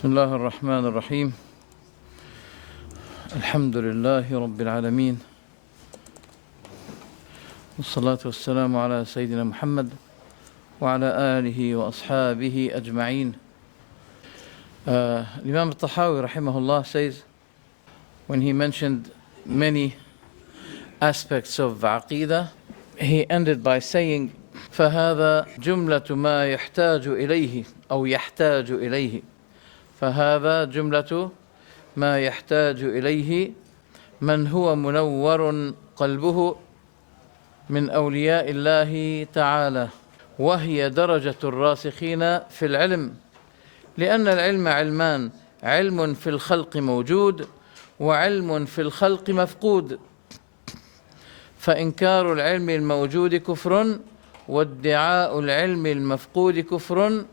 بسم الله الرحمن الرحيم الحمد لله رب العالمين والصلاة والسلام على سيدنا محمد وعلى آله وأصحابه أجمعين. Imam Tahawyah rahimahullah says, when he mentioned many aspects of Aqidah, he ended by saying, فهذا جملة ما يحتاج إليه أو يحتاج إليه فهذا جملة ما يحتاج إليه من هو منور قلبه من أولياء الله تعالى، وهي درجة الراسخين في العلم، لأن العلم علمان: علم في الخلق موجود وعلم في الخلق مفقود، فإنكار العلم الموجود كفر وادعاء العلم المفقود كفر،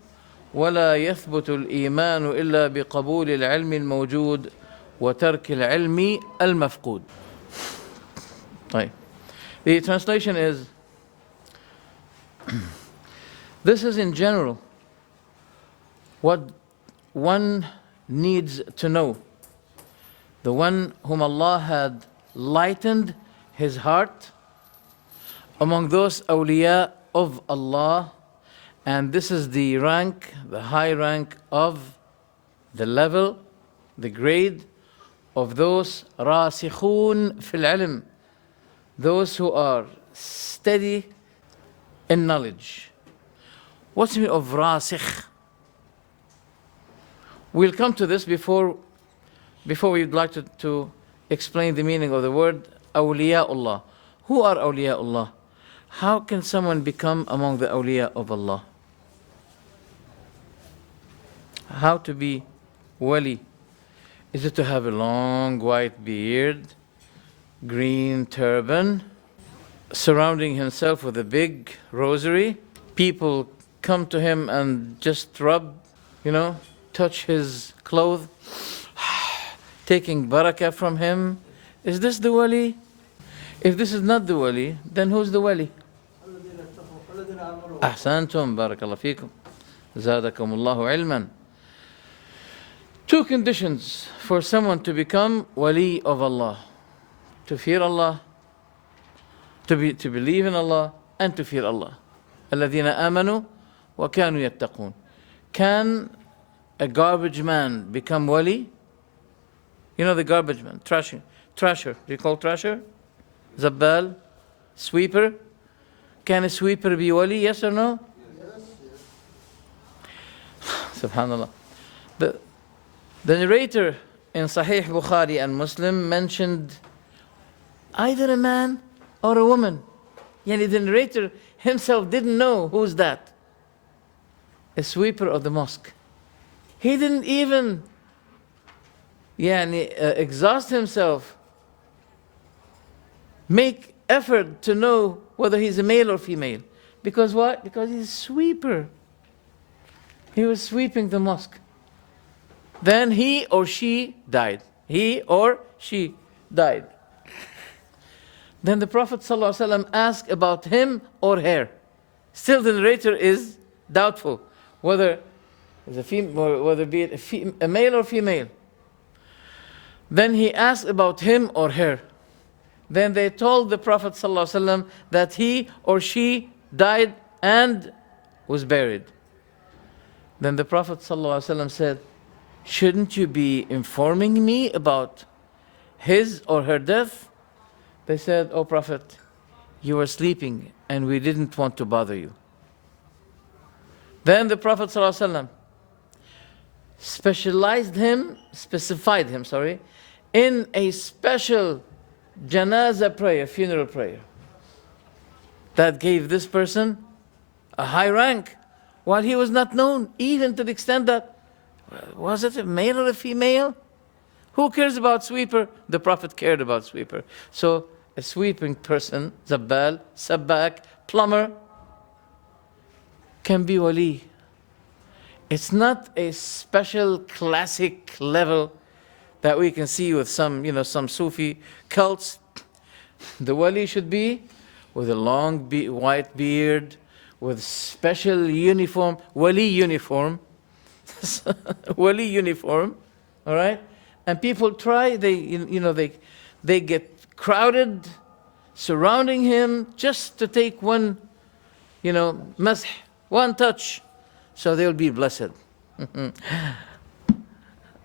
ولا يثبت الإيمان إلا بقبول العلم الموجود وترك العلم المفقود. طيب. The translation is, this is in general what one needs to know. The one whom Allah had lightened his heart among those awliya of Allah, and this is the rank, the high rank of the level, the grade of those rasikhun fil ilm, those who are steady in knowledge. What's the meaning of rasikh? We'll come to this before we'd like to explain the meaning of the word awliyaullah. Who are awliyaullah? How can someone become among the awliya of Allah? How to be wali? Is it to have a long white beard, green turban, surrounding himself with a big rosary? People come to him and just rub, touch his clothes, taking barakah from him. Is this the wali? If this is not the wali, then who's the wali? Ahsantum, barakallah fikum, zadakumullahu ilman. Two conditions for someone to become wali of Allah: to fear Allah, to believe in Allah, and to fear Allah. الذين آمنوا وكانوا يتقون. Can a garbage man become wali? You know the garbage man, trasher. Do you call trasher? Zabbal, sweeper. Can a sweeper be wali? Yes or no? Yes. Subhanallah. The narrator in Sahih Bukhari and Muslim mentioned either a man or a woman. Yani the narrator himself didn't know who's that. A sweeper of the mosque. He didn't even exhaust himself, make effort to know whether he's a male or female. Because what? Because he's a sweeper. He was sweeping the mosque. Then he or she died. He or she died. Then the Prophet ﷺ asked about him or her. Still the narrator is doubtful whether be it a male or female. Then he asked about him or her. Then they told the Prophet ﷺ that he or she died and was buried. Then the Prophet ﷺ said, shouldn't you be informing me about his or her death? They said, "O Prophet, you were sleeping and we didn't want to bother you." Then the Prophet ﷺ specified him, in a special janazah prayer, funeral prayer, that gave this person a high rank, while he was not known, even to the extent that, was it a male or a female? Who cares about sweeper? The Prophet cared about sweeper. So a sweeping person, zabbal, sabbak, plumber, can be wali. It's not a special classic level that we can see with some Sufi cults. The wali should be with a long white beard, with special uniform, wali uniform, wali uniform, all right? And people try, they get crowded surrounding him just to take one, masah, one touch, so they'll be blessed.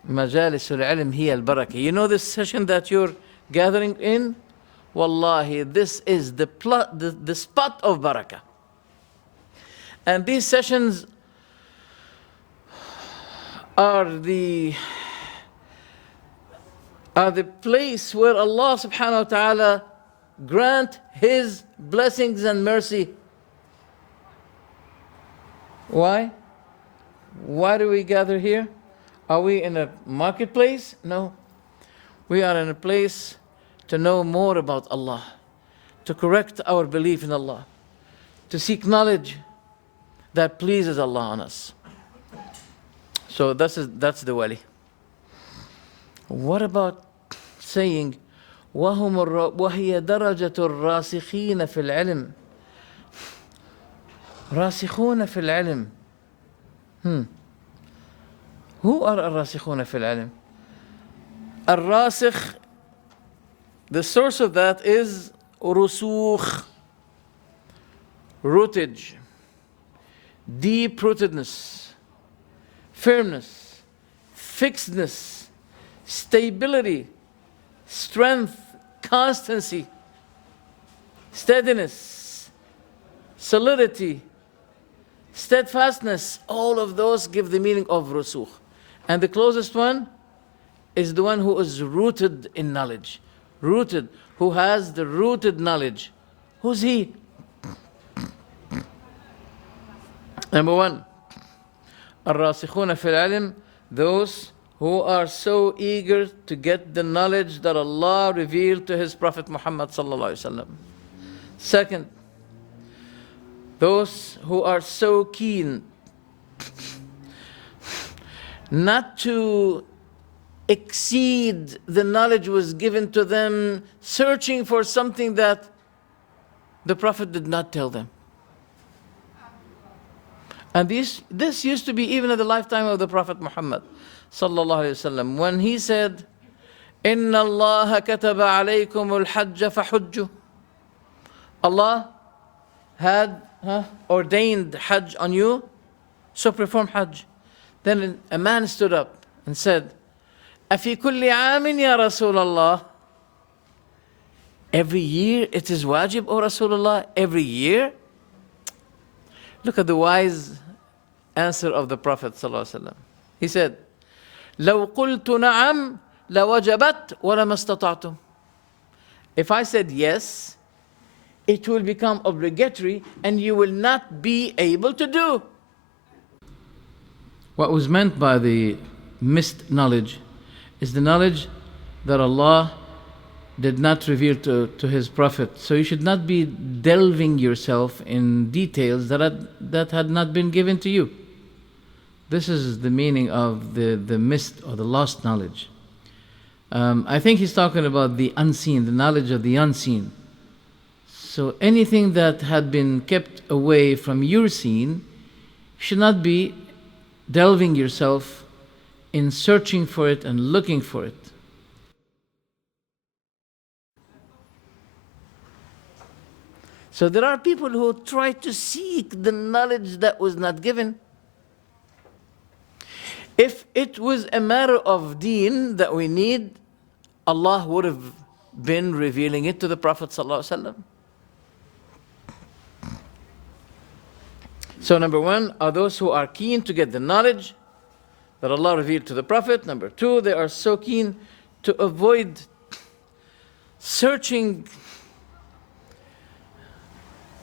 Majalis al-ilm hiya al-barakah. You know this session that you're gathering in? Wallahi, this is the spot of barakah. And these sessions are the place where Allah subhanahu wa ta'ala grant His blessings and mercy. Why? Why do we gather here? Are we in a marketplace? No. We are in a place to know more about Allah, to correct our belief in Allah, to seek knowledge that pleases Allah on us. So that's the wali. What about saying, وَهِيَ دَرَجَةُ الرَّاسِخِينَ فِي الْعِلْمِ رَاسِخُونَ فِي الْعِلْمِ Who are الرَّاسِخُونَ فِي الْعِلْمِ? الرَّاسِخ, the source of that is رسوخ, rootage, deep-rootedness, firmness, fixedness, stability, strength, constancy, steadiness, solidity, steadfastness. All of those give the meaning of rusukh. And the closest one is the one who is rooted in knowledge. Rooted, who has the rooted knowledge. Who's he? Number one, الراسخون في العلم, those who are so eager to get the knowledge that Allah revealed to His Prophet Muhammad sallallahu alaihi wasallam. Second, those who are so keen not to exceed the knowledge was given to them, searching for something that the Prophet did not tell them. And this used to be even at the lifetime of the Prophet Muhammad sallallahu alaihi wasallam, when he said, "Inna Allah kataba alaykum al-hajj fahujju." Allah had ordained Hajj on you, so perform Hajj. Then a man stood up and said, "Afi kulli aamin ya Rasulullah?" Every year it is wajib, O Rasulullah? Every year? Look at the wise answer of the Prophet ﷺ. He said, لو قلت نعم لوجبت ولما استطعتم. If I said yes, it will become obligatory and you will not be able to do. What was meant by the missed knowledge is the knowledge that Allah did not reveal to His Prophet. So you should not be delving yourself in details that had not been given to you. This is the meaning of the missed or the lost knowledge. I think he's talking about the unseen, the knowledge of the unseen. So anything that had been kept away from your seen, should not be delving yourself in searching for it and looking for it. So there are people who try to seek the knowledge that was not given. If it was a matter of deen that we need, Allah would have been revealing it to the Prophet ﷺ. So number one are those who are keen to get the knowledge that Allah revealed to the Prophet. Number two, they are so keen to avoid searching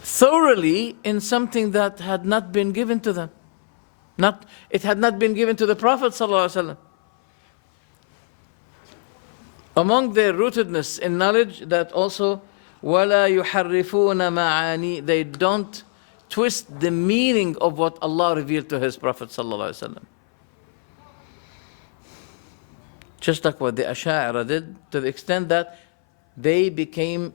thoroughly in something that had not been given to them. It had not been given to the Prophet ﷺ. Among their rootedness in knowledge, that also, وَلَا يُحَرِّفُونَ مَعَانِي, they don't twist the meaning of what Allah revealed to His Prophet ﷺ. Just like what the Ash'ari did, to the extent that they became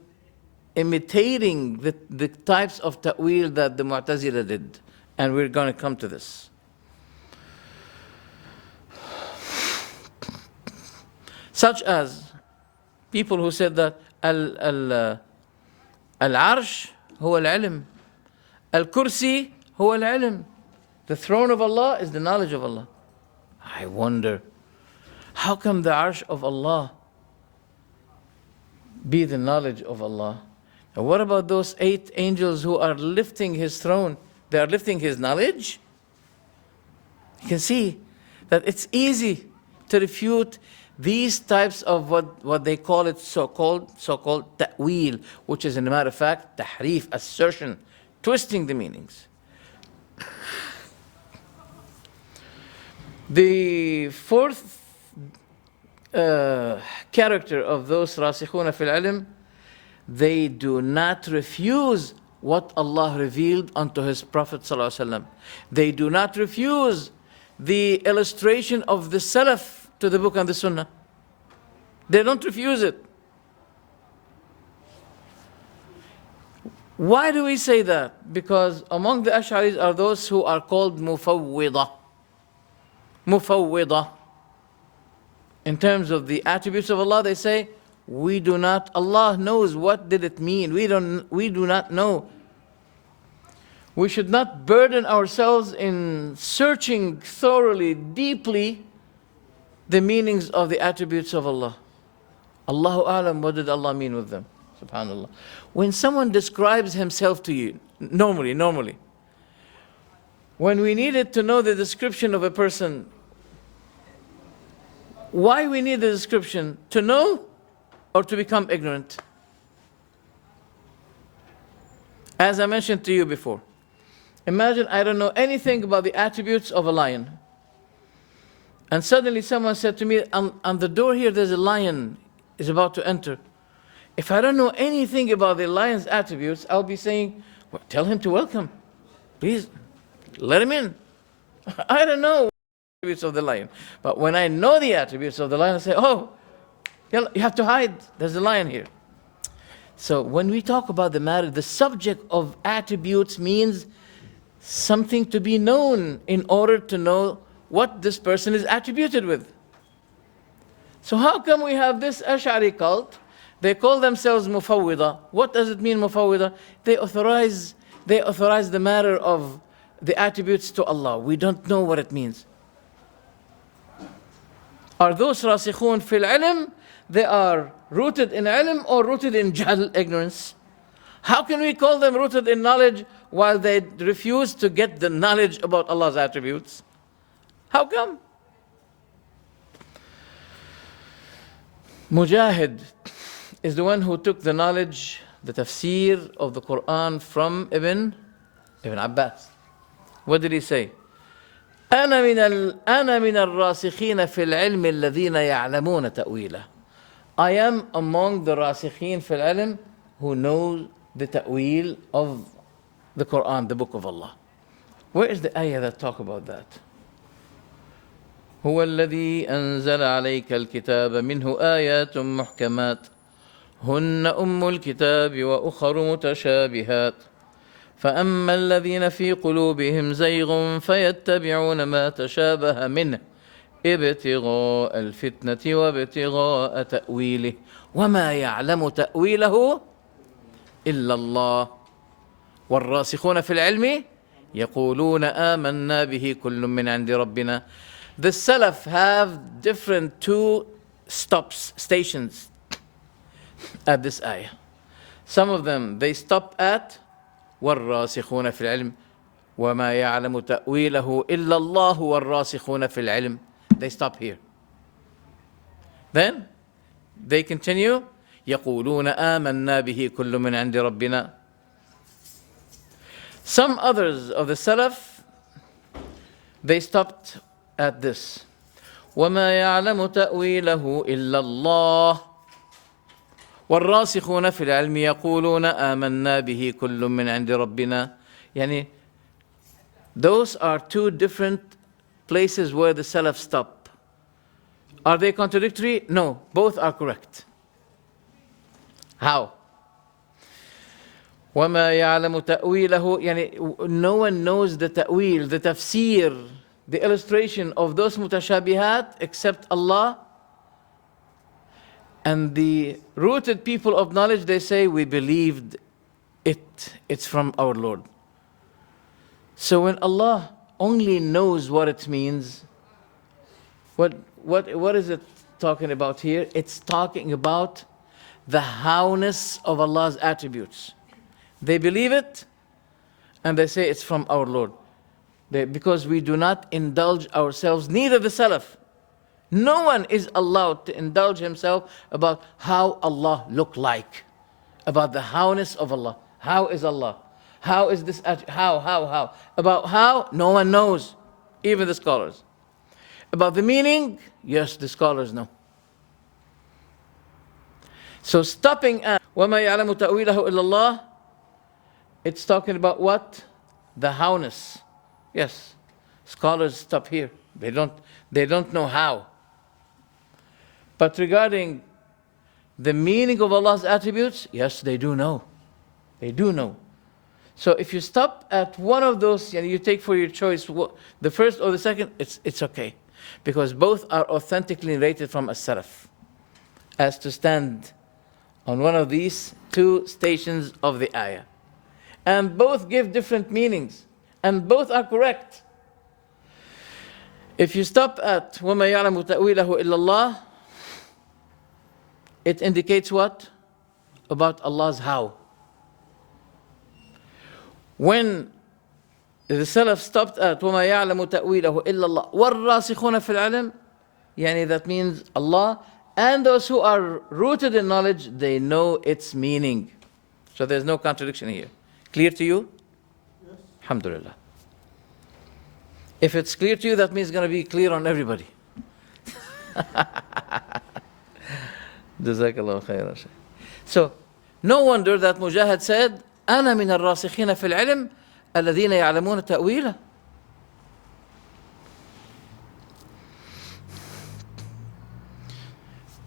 imitating the types of ta'wil that the Mu'tazila did. And we're going to come to this. Such as people who said that al-arsh huwa al-ilm, al-kursi huwa al-ilm. The throne of Allah is the knowledge of Allah. I wonder, how come the arsh of Allah be the knowledge of Allah? And what about those 8 angels who are lifting his throne? They are lifting his knowledge? You can see that it's easy to refute these types of what they call it, so-called ta'wil, which is, in a matter of fact, tahrif, assertion, twisting the meanings. The fourth character of those rasikhuna fil ilm, they do not refuse what Allah revealed unto His Prophet ﷺ. They do not refuse the illustration of the Salaf to the book and the Sunnah. They don't refuse it. Why do we say that? Because among the Ash'aris are those who are called mufawwidah. Mufawwidah. In terms of the attributes of Allah, they say, we do not, Allah knows what did it mean. We do not know. We should not burden ourselves in searching thoroughly, deeply, the meanings of the attributes of Allah. Allahu A'lam, what did Allah mean with them? Subhanallah. When someone describes himself to you, normally, when we needed to know the description of a person, why we need the description? To know or to become ignorant? As I mentioned to you before, imagine I don't know anything about the attributes of a lion. And suddenly someone said to me, on the door here there's a lion is about to enter. If I don't know anything about the lion's attributes, I'll be saying, well, tell him to welcome. Please, let him in. I don't know the attributes of the lion. But when I know the attributes of the lion, I say, oh, you have to hide. There's a lion here. So when we talk about the matter, the subject of attributes means something to be known in order to know what this person is attributed with. So how come we have this Ash'ari cult? They call themselves Mufawwidah. What does it mean, Mufawwidah? They authorize the matter of the attributes to Allah. We don't know what it means. Are those rasikhun fil ilm? They are rooted in ilm or rooted in jahl, ignorance? How can we call them rooted in knowledge while they refuse to get the knowledge about Allah's attributes? How come? Mujahid is the one who took the knowledge, the tafsir of the Quran from Ibn Abbas. What did he say? أنا من الراسخين في العلم الذين يعلمون تأويله. I am among the rasikheen fil ilm who know the ta'wil of the Quran, the book of Allah. Where is the ayah that talk about that? هو الذي أنزل عليك الكتاب منه آيات محكمات هن أم الكتاب وأخر متشابهات فأما الذين في قلوبهم زيغ فيتبعون ما تشابه منه ابتغاء الفتنة وابتغاء تأويله وما يعلم تأويله إلا الله والراسخون في العلم يقولون آمنا به كل من عند ربنا. The Salaf have different 2 stations at this ayah. Some of them, they stop at وَالرَّاسِخُونَ فِي الْعِلْمِ وَمَا يَعْلَمُ تَأْوِيلَهُ إِلَّا اللَّهُ وَالرَّاسِخُونَ فِي الْعِلْمِ. They stop here. Then they continue يَقُولُونَ آمَنَّا بِهِ كُلٌّ مِّنْ عِنْدِ رَبِّنَا. Some others of the Salaf, they stopped at this. وَمَا يَعْلَمُ تَأْوِيلَهُ إِلَّا اللَّهُ وَالرَّاسِخُونَ فِي الْعِلْمِ يَقُولُونَ آمَنَّا بِهِ كُلٌّ مِّنْ عِنْدِ رَبِّنَا. Yani, those are 2 different places where the Salaf stop. Are they contradictory? No, both are correct. How? وَمَا يَعْلَمُ تَأْوِيلَهُ, yani, no one knows the ta'wil, the tafsir, the illustration of those mutashabihat except Allah. And the rooted people of knowledge, they say, we believed it. It's from our Lord. So when Allah only knows what it means, what is it talking about here? It's talking about the howness of Allah's attributes. They believe it, and they say it's from our Lord. Because we do not indulge ourselves, neither the Salaf. No one is allowed to indulge himself about how Allah look like, about the howness of Allah. How is Allah? How is this? How? About how? No one knows, even the scholars. About the meaning, yes, the scholars know. So stopping at وَمَا يَعْلَمُ تَأْوِيلَهُ إِلَّا اللَّهِ, it's talking about what? The howness. Yes, scholars stop here. They don't know how. But regarding the meaning of Allah's attributes, yes, they do know. They do know. So if you stop at one of those and you take for your choice the first or the second, it's okay. Because both are authentically narrated from as-Salaf, as to stand on one of these two stations of the ayah. And both give different meanings, and both are correct. If you stop at وَمَا يَعْلَمُ تَأْوِيلَهُ إِلَّا اللَّهِ, it indicates what? About Allah's how. When the Salaf stopped at وَمَا يَعْلَمُ تَأْوِيلَهُ إِلَّا اللَّهِ وَالرَّاسِخُونَ فِي الْعِلْمِ, يعني that means Allah and those who are rooted in knowledge, they know its meaning. So there's no contradiction here. Clear to you? Yes. Alhamdulillah. If it's clear to you, that means it's going to be clear on everybody. Jazakallah khairan. So, no wonder that Mujahid said, أنا من الراسخين في العلم الذين يعلمون تأويله.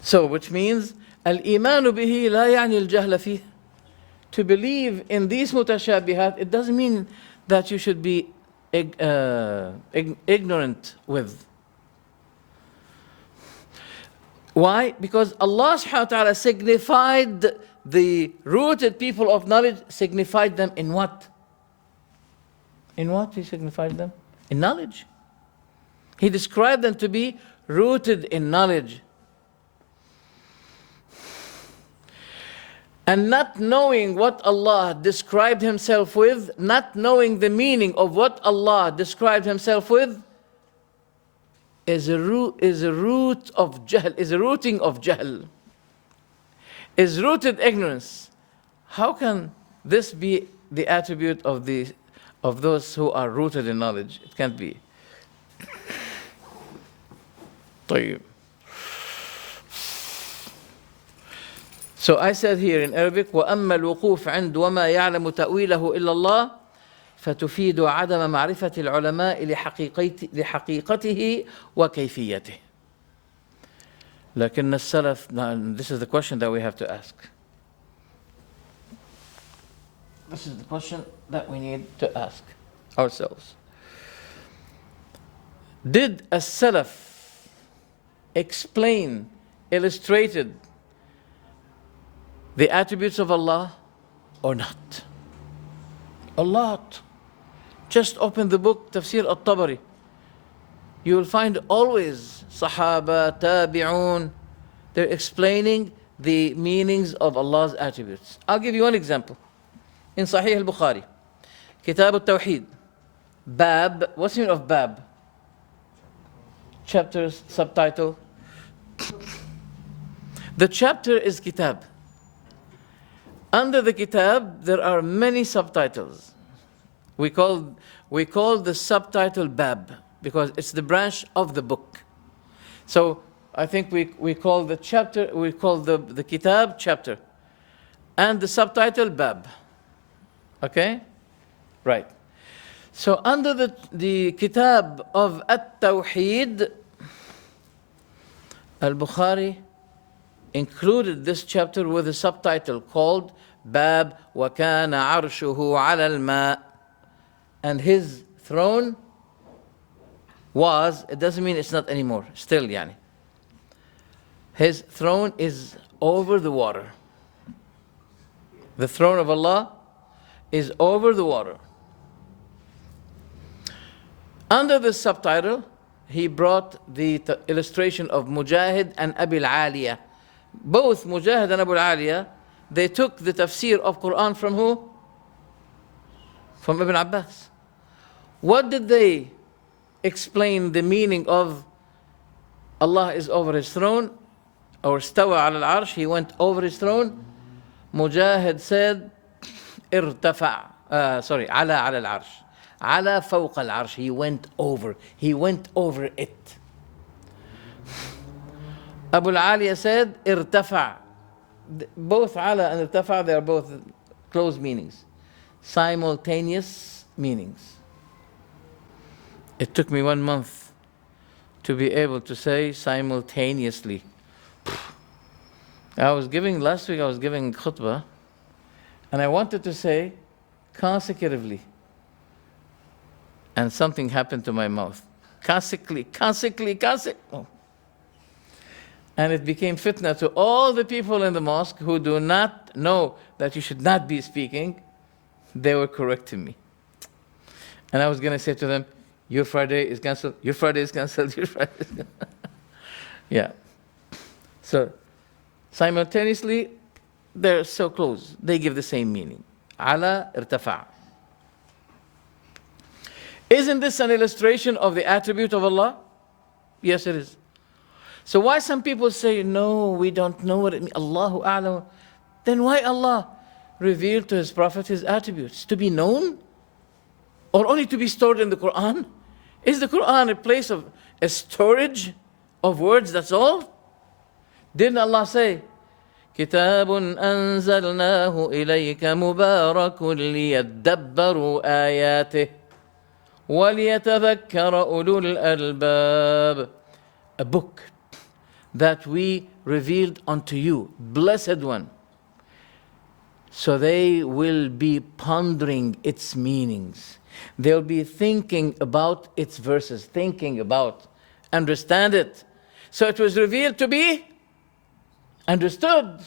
So, which means, الإيمان به لا يعني الجهل فيه. To believe in these mutashabihat, it doesn't mean that you should be ignorant with. Why? Because Allah subhanahu wa ta'ala signified the rooted people of knowledge, signified them in what? In what He signified them? In knowledge. He described them to be rooted in knowledge. And not knowing what Allah described Himself with, not knowing the meaning of what Allah described Himself with, is a root of jahl, is a rooting of jahl, is rooted ignorance. How can this be the attribute of those who are rooted in knowledge? It can't be. طيب. So I said here in Arabic, وَأَمَّا الْوُقُوفِ عِنْدُ وَمَا يَعْلَمُ تَأْوِيلَهُ إِلَّا اللَّهِ فتفيد عدم معرفة العلماء لحقيقته وكيفيته. لكن السلف, now this is the question that we have to ask. This is the question that we need to ask ourselves. Did as-Salaf explain, illustrated the attributes of Allah or not? A lot. Just open the book Tafsir al-Tabari. You will find always Sahaba, Tabi'un, they're explaining the meanings of Allah's attributes. I'll give you one example. In Sahih al-Bukhari, Kitab al-Tawheed, Bab, what's the meaning of Bab? Chapters, subtitle. The chapter is Kitab. Under the Kitab, there are many subtitles. We call the subtitle Bab because it's the branch of the book. So I think we call the chapter, we call the Kitab chapter, and the subtitle Bab. Okay? Right. So under the Kitab of At-Tawheed, Al-Bukhari included this chapter with a subtitle called Bab wa kana arshuhu ala al-ma', and his throne was, it doesn't mean it's not anymore, still yani. His throne is over the water. The throne of Allah is over the water. Under this subtitle, he brought the illustration of Mujahid and Abil Aliya. Both Mujahid and Abu Aliya, they took the tafsir of Quran from who? From Ibn Abbas. What did they explain the meaning of Allah is over his throne, or stawa ala al-arsh, he went over his throne? Mujahid said, irtafa, ala al-arsh. Ala fawqa al-arsh, he went over it. Abu Aliya said, irtafa. Both ala and irtafa, they are both close meanings, simultaneous meanings. It took me 1 month to be able to say simultaneously. Last week I was giving khutbah, and I wanted to say consecutively, and something happened to my mouth. Consequently. Oh. And it became fitna to all the people in the mosque who do not know that you should not be speaking. They were correcting me. And I was going to say to them, your Friday is cancelled, your Friday is cancelled, your Friday is cancelled. Yeah. So, simultaneously, they're so close. They give the same meaning. Ala irtafa. Isn't this an illustration of the attribute of Allah? Yes, it is. So why some people say, no, we don't know what it means, Allahu a'lam. Then why Allah revealed to His Prophet His attributes? To be known? Or only to be stored in the Quran? Is the Quran a place of a storage of words, that's all? Didn't Allah say, كِتَابٌ أَنزَلْنَاهُ إِلَيْكَ مُبَارَكٌ لِيَدَّبَّرُوا آيَاتِهِ وَلِيَتَذَكَّرَ أُولُو الْأَلْبَابِ. A book that we revealed unto you, blessed one. So they will be pondering its meanings. They'll be thinking about its verses, understand it. So it was revealed to be understood.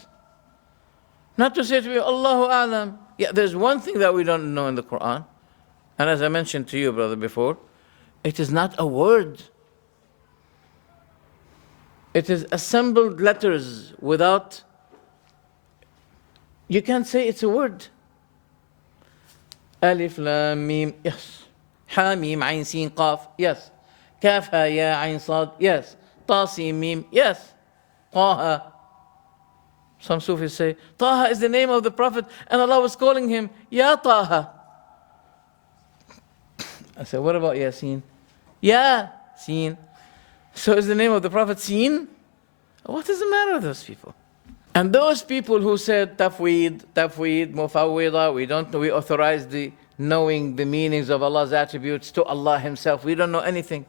Not to say to me, Allahu A'lam. Yeah, there's one thing that we don't know in the Quran. And as I mentioned to you, brother, before, it is not a word. It is assembled letters without, you can't say it's a word. Alif, Lam, Mim, yes. Ha, Mim, Ain, Sin, Qaf, yes. Kaf, Ha, Ya, Ain, Sad, yes. Ta, Sin, Mim, yes. Taha. Some Sufis say, Taha is the name of the Prophet, and Allah was calling him, Ya Taha. I said, what about Yasin? Yasin. So is the name of the Prophet Sin? What is the matter with those people? And those people who said tafweed, mufawwida, we don't know, we authorize the knowing the meanings of Allah's attributes to Allah Himself. We don't know anything.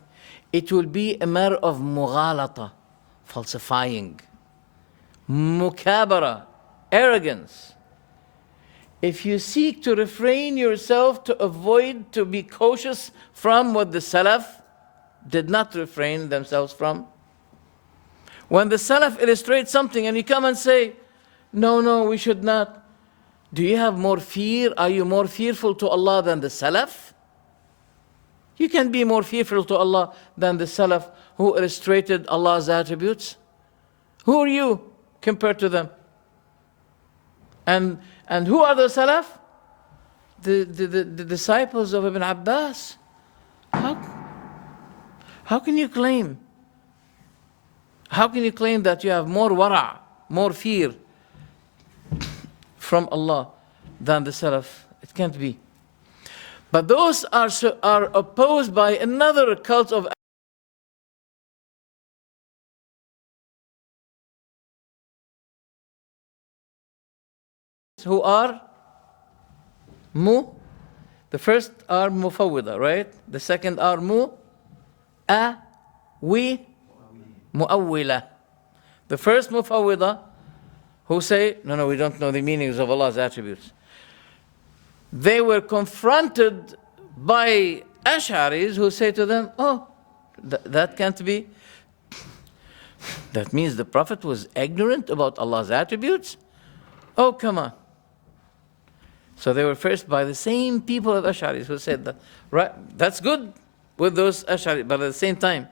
It will be a matter of mughalata, falsifying, mukabara, arrogance. If you seek to refrain yourself to avoid, to be cautious from what the Salaf did not refrain themselves from. When the Salaf illustrate something and you come and say, no, we should not. Do you have more fear? Are you more fearful to Allah than the Salaf? You can be more fearful to Allah than the Salaf who illustrated Allah's attributes. Who are you compared to them? And who are the Salaf? The disciples of Ibn Abbas. How can you claim? How can you claim that you have more wara', more fear from Allah than the Salaf? It can't be. But those are opposed by another cult of who are the first are mufawwida, right? The second are mu'awwila. The first mufawwida who say, no, we don't know the meanings of Allah's attributes. They were confronted by Ash'aris who say to them, that can't be. That means the Prophet was ignorant about Allah's attributes? Oh, come on. So they were first by the same people of Ash'aris who said that, right, that's good with those Ash'ari, but at the same time,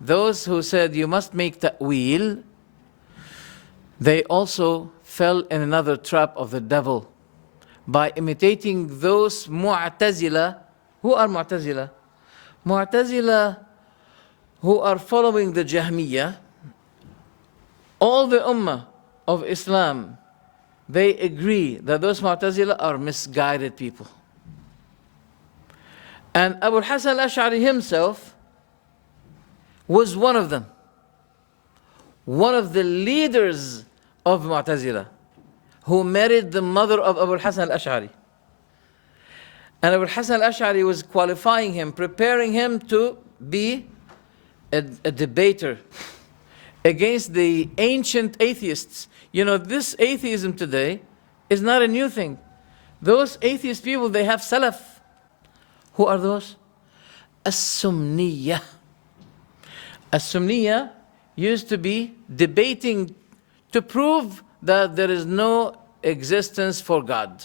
those who said you must make ta'wil, they also fell in another trap of the devil by imitating those Mu'tazila. Who are Mu'tazila? Mu'tazila who are following the Jahmiyyah. All the Ummah of Islam, they agree that those Mu'tazila are misguided people. And Abu al-Hasan al-Ash'ari himself was one of them. One of the leaders of Mu'tazila who married the mother of Abu al-Hasan al-Ash'ari. And Abu al-Hasan al-Ash'ari was qualifying him, preparing him to be a debater against the ancient atheists. You know, this atheism today is not a new thing. Those atheist people, they have salaf. Who are those? As-Sunniyah. As-Sunniyah used to be debating to prove that there is no existence for God.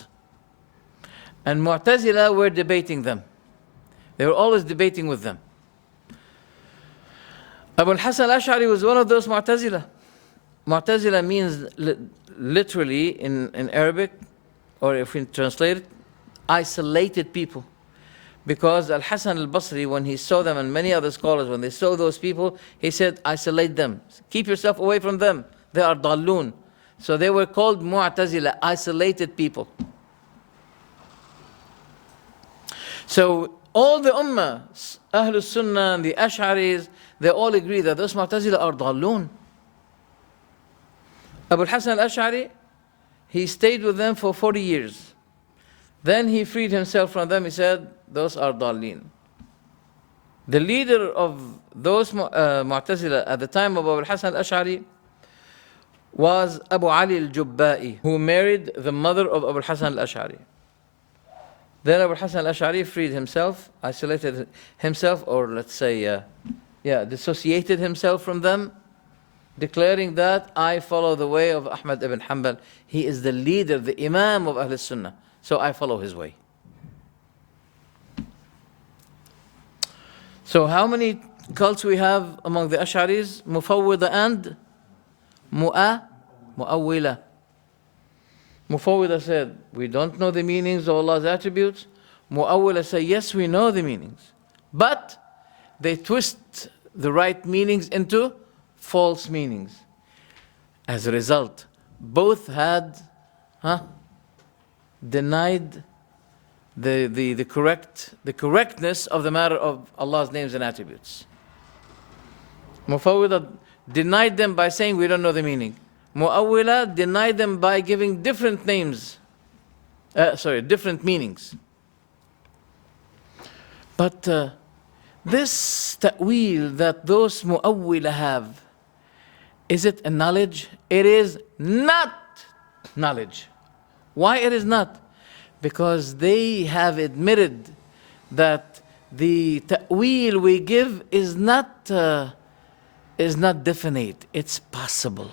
And Mu'tazila were debating them. They were always debating with them. Abu al-Hasan al-Ash'ari was one of those Mu'tazila. Mu'tazila means literally in Arabic, or if we translate it, isolated people. Because Al-Hasan al-Basri, when he saw them, and many other scholars, when they saw those people, he said, isolate them. Keep yourself away from them. They are dallun. So they were called Mu'tazila, isolated people. So all the Ummah, Ahlul Sunnah and the Ash'aris, they all agree that those Mu'tazila are dallun. Abu al-Hasan al-Ash'ari, he stayed with them for 40 years. Then he freed himself from them. He said, those are dallin. The leader of those Mu'tazila at the time of Abu al-Hasan al-Ash'ari was Abu Ali al-Jubba'i, who married the mother of Abu al-Hasan al-Ash'ari. Then Abu al-Hasan al-Ash'ari freed himself, isolated himself, or let's say, dissociated himself from them, declaring that I follow the way of Ahmad ibn Hanbal. He is the leader, the Imam of Ahl Sunnah, so I follow his way. So how many cults we have among the Ash'aris? Mufawwida and Mu'awwila. Mufawwida said, we don't know the meanings of Allah's attributes. Mu'awwila say, yes, we know the meanings. But they twist the right meanings into false meanings. As a result, both had denied the correctness of the matter of Allah's names and attributes. Mufawwida denied them by saying we don't know the meaning. Mu'awwila denied them by giving different names, different meanings. But this ta'wil that those Mu'awwila have, is it a knowledge? It is not knowledge. Why it is not? Because they have admitted that the ta'wil we give is not definite, it's possible.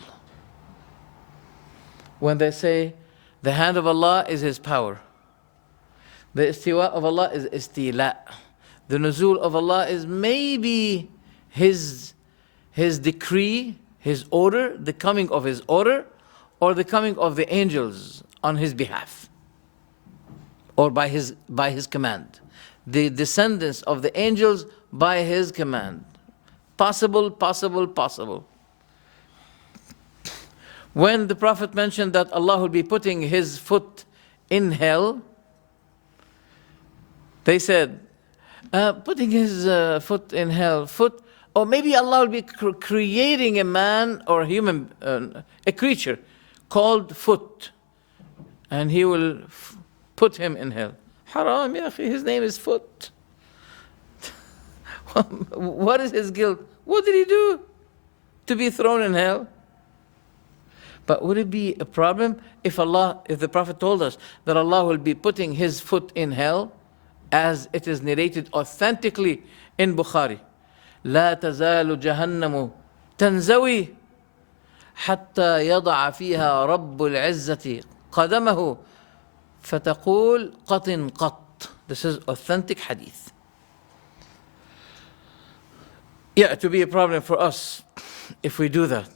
When they say the hand of Allah is His power, the istiwa of Allah is istila, the nuzul of Allah is maybe His decree, His order, the coming of His order, or the coming of the angels on His behalf, or by His command. The descendants of the angels by His command. Possible, possible, possible. When the Prophet mentioned that Allah will be putting His foot in hell, they said, putting His foot in hell, or maybe Allah will be creating a man or a human, a creature called foot, and He will put him in hell. Haram, ya akhi, his name is Foot. What is his guilt? What did he do to be thrown in hell? But would it be a problem if the Prophet told us that Allah will be putting His foot in hell, as it is narrated authentically in Bukhari? لا تزال جهنم تنزوي حتى يضع فيها رب العزة قدمه فتقول قط قط. This is authentic hadith. Yeah, it would be a problem for us if we do that.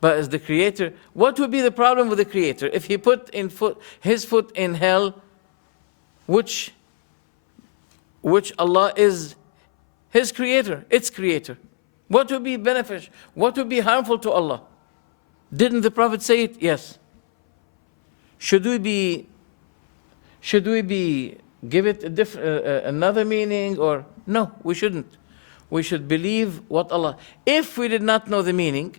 But as the Creator, what would be the problem with the Creator if He put His foot in hell, which Allah is His Creator, its Creator? What would be beneficial? What would be harmful to Allah? Didn't the Prophet say it? Yes. Should we be give it a different another meaning, or no? We shouldn't. We should believe what Allah. If we did not know the meaning,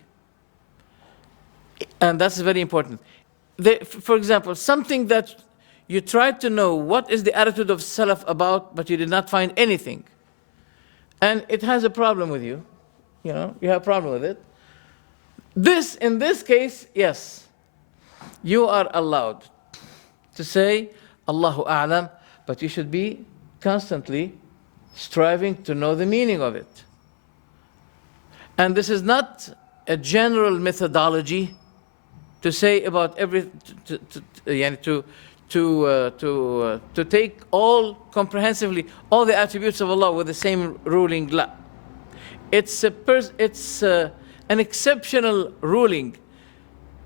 and that's very important. For example, something that you tried to know what is the attitude of Salaf about, but you did not find anything, and it has a problem with you. You know, you have a problem with it. In this case, yes, you are allowed to say Allahu A'lam, but you should be constantly striving to know the meaning of it. And this is not a general methodology to say about to take all comprehensively all the attributes of Allah with the same ruling. La. It's an exceptional ruling,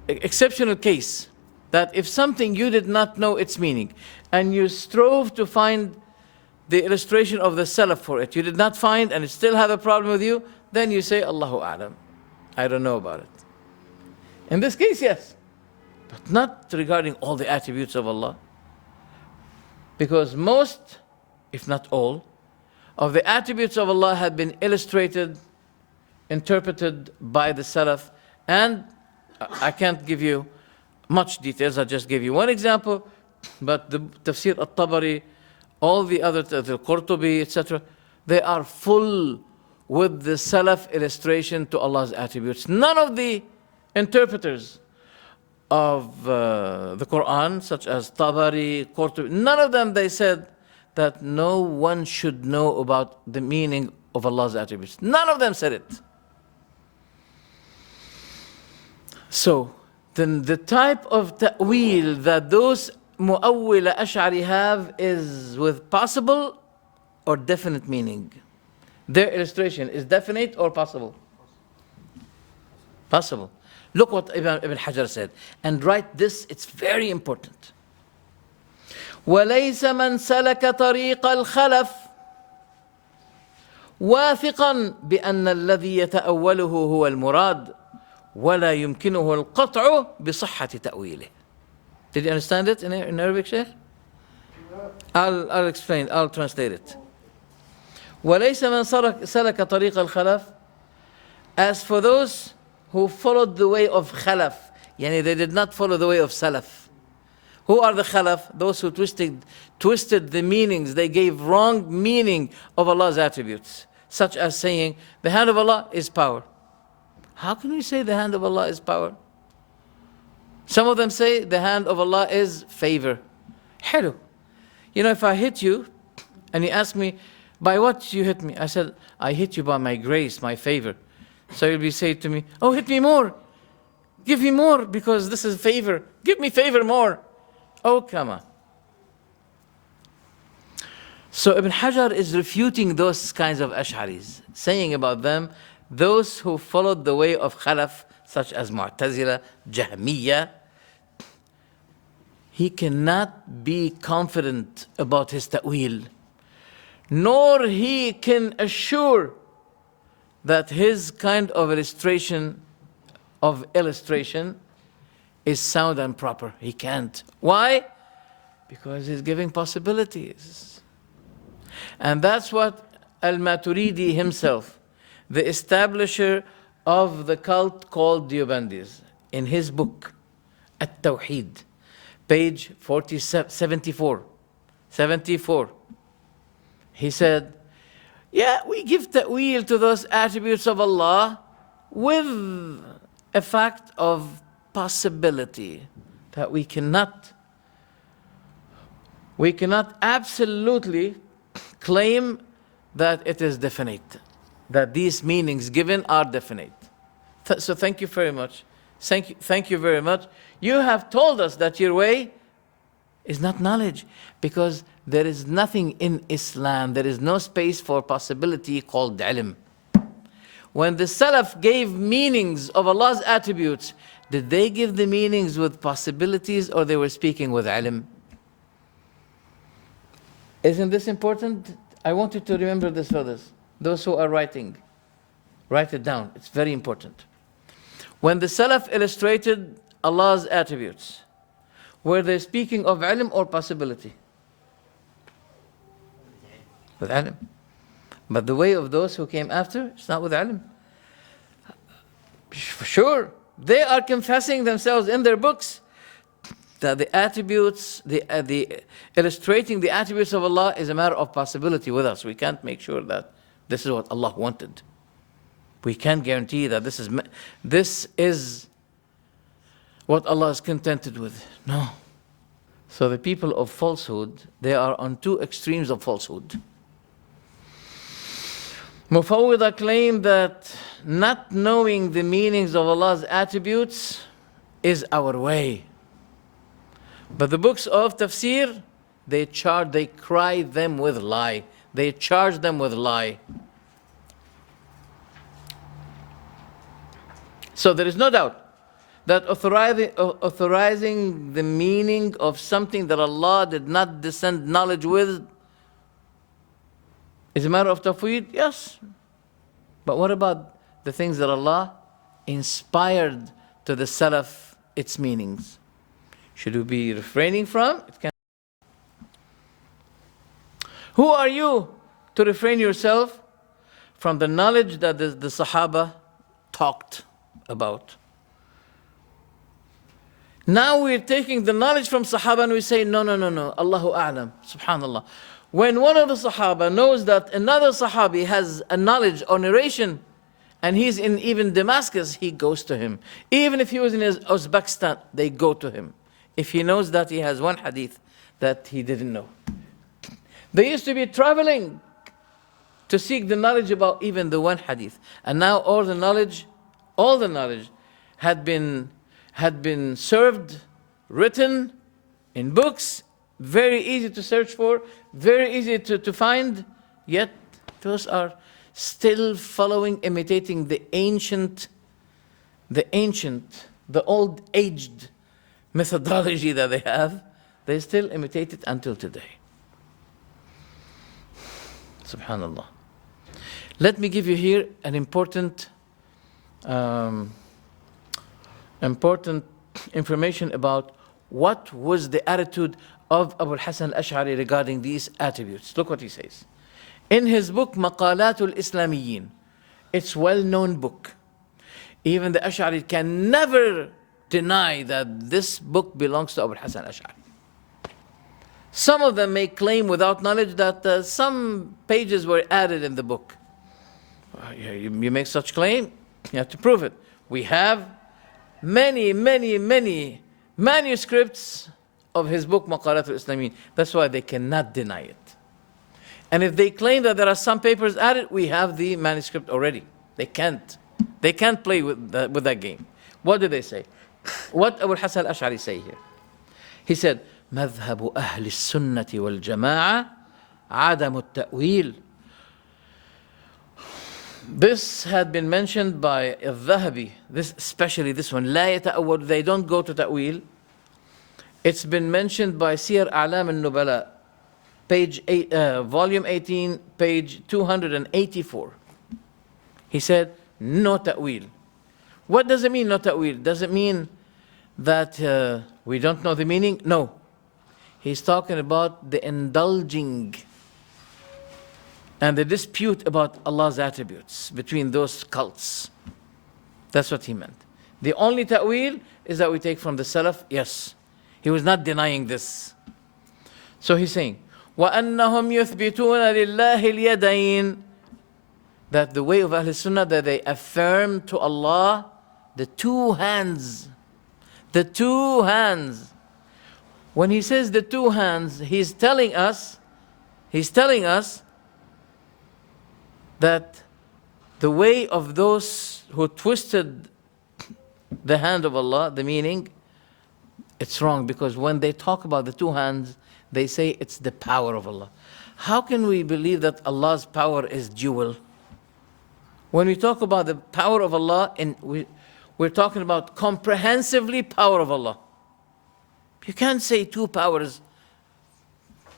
exceptional case, that if something you did not know its meaning and you strove to find the illustration of the Salaf for it, you did not find, and it still have a problem with you, then you say Allahu A'lam, I don't know about it. In this case, yes, but not regarding all the attributes of Allah, because most, if not all, of the attributes of Allah have been illustrated, interpreted by the Salaf, and I can't give you much details. I'll just give you one example, but the Tafsir al-Tabari, all the other, the Qurtubi, etc., they are full with the Salaf illustration to Allah's attributes. None of the interpreters of the Quran, such as Tabari, Qurtubi, none of them, they said that no one should know about the meaning of Allah's attributes. None of them said it. So, then the type of ta'wil that those mu'awwila Ash'ari have is with possible or definite meaning. Their illustration is definite or possible? Possible. Look what Ibn Hajar said. And write this, it's very important. وَلَيْسَ مَنْ سَلَكَ طَرِيقَ الْخَلَفِ واثقا بأن الذي يتأوله هو المراد ولا يمكنه القطع بصحة تأويله. Did you understand it in Arabic, Sheikh? I'll explain, I'll translate it. وَلَيْسَ مَنْ سَلَكَ طَرِيقَ الْخَلَفِ. As for those who followed the way of Khalaf, yani they did not follow the way of Salaf. Who are the Khalaf? Those who twisted the meanings. They gave wrong meaning of Allah's attributes, such as saying the hand of Allah is power. How can we say the hand of Allah is power? Some of them say the hand of Allah is favor. Hello. You know, if I hit you and you ask me, by what you hit me? I said, I hit you by my grace, my favor. So you'll be saying to me, oh, hit me more. Give me more because this is favor. Give me favor more. Oh, come on. So Ibn Hajar is refuting those kinds of Ash'aris, saying about them, those who followed the way of Khalaf, such as Mu'tazila, Jahmiyyah, he cannot be confident about his ta'wil, nor he can assure that his kind of illustration is sound and proper. He can't. Why? Because he's giving possibilities. And that's what Al-Maturidi himself, the establisher of the cult called Deobandis, in his book, At-Tawheed, page 74, he said, yeah, we give ta'wil to those attributes of Allah with a fact of possibility that we cannot absolutely claim that it is definite, that these meanings given are definite. So thank you very much. Thank you very much. You have told us that your way is not knowledge, because there is nothing in Islam, there is no space for possibility called ilm. When the Salaf gave meanings of Allah's attributes, did they give the meanings with possibilities, or they were speaking with ilm? Isn't this important? I want you to remember this, brothers. Those who are writing, write it down. It's very important. When the Salaf illustrated Allah's attributes, were they speaking of ilm or possibility? With ilm. But the way of those who came after, it's not with ilm. For sure, they are confessing themselves in their books that the attributes, the illustrating the attributes of Allah is a matter of possibility with us. We can't make sure that this is what Allah wanted. We can't guarantee that this is what Allah is contented with. No. So the people of falsehood, they are on two extremes of falsehood. Mufawwida claim that not knowing the meanings of Allah's attributes is our way. But the books of tafsir, they cry them with lie. They charge them with lie. So there is no doubt that authorizing the meaning of something that Allah did not descend knowledge with is a matter of tafweed, yes. But what about the things that Allah inspired to the Salaf its meanings? Should we be refraining from? Who are you to refrain yourself from the knowledge that the Sahaba talked about? Now we're taking the knowledge from Sahaba and we say, no, Allahu A'lam, subhanallah. When one of the Sahaba knows that another Sahabi has a knowledge or narration, and he's in even Damascus, he goes to him. Even if he was in Uzbekistan, they go to him. If he knows that he has one hadith that he didn't know. They used to be traveling to seek the knowledge about even the one hadith. And now all the knowledge had been served, written in books, very easy to search for, very easy to find, yet those are still following, imitating the old aged methodology that they have. They still imitate it until today. Subhanallah. Let me give you here an important information about what was the attitude of Abu al-Hasan al-Ash'ari regarding these attributes. Look what he says. In his book, Maqalatul Islamiyyin, it's well-known book. Even the Ash'ari can never deny that this book belongs to Abu al-Hasan al-Ash'ari. Some of them may claim without knowledge that some pages were added in the book. You make such claim, you have to prove it. We have many manuscripts of his book, Maqalatul Islamiyyin. That's why they cannot deny it. And if they claim that there are some papers added, we have the manuscript already. They can't play with that game. What did they say? What Abu al-Hasan al-Ash'ari say here? He said, مذهب أهل السنة والجماعة عدم التأويل. This had been mentioned by al-Dhahabi, especially this one, لا يتأول, they don't go to ta'wil. It's been mentioned by Siyar A'lam al-Nubala, volume 18, page 284. He said, no ta'wil. What does it mean, no ta'wil? Does it mean that we don't know the meaning? No. He's talking about the indulging and the dispute about Allah's attributes between those cults. That's what he meant. The only ta'wil is that we take from the Salaf, yes. He was not denying this. So he's saying, وَأَنَّهُمْ يُثْبِتُونَ لِلَّهِ الْيَدَيْنِ, that the way of Ahl Sunnah, that they affirm to Allah the two hands. The two hands. When he says the two hands, he's telling us that the way of those who twisted the hand of Allah, the meaning, it's wrong, because when they talk about the two hands, they say it's the power of Allah. How can we believe that Allah's power is dual? When we talk about the power of Allah, we're talking about comprehensively power of Allah. You can't say two powers,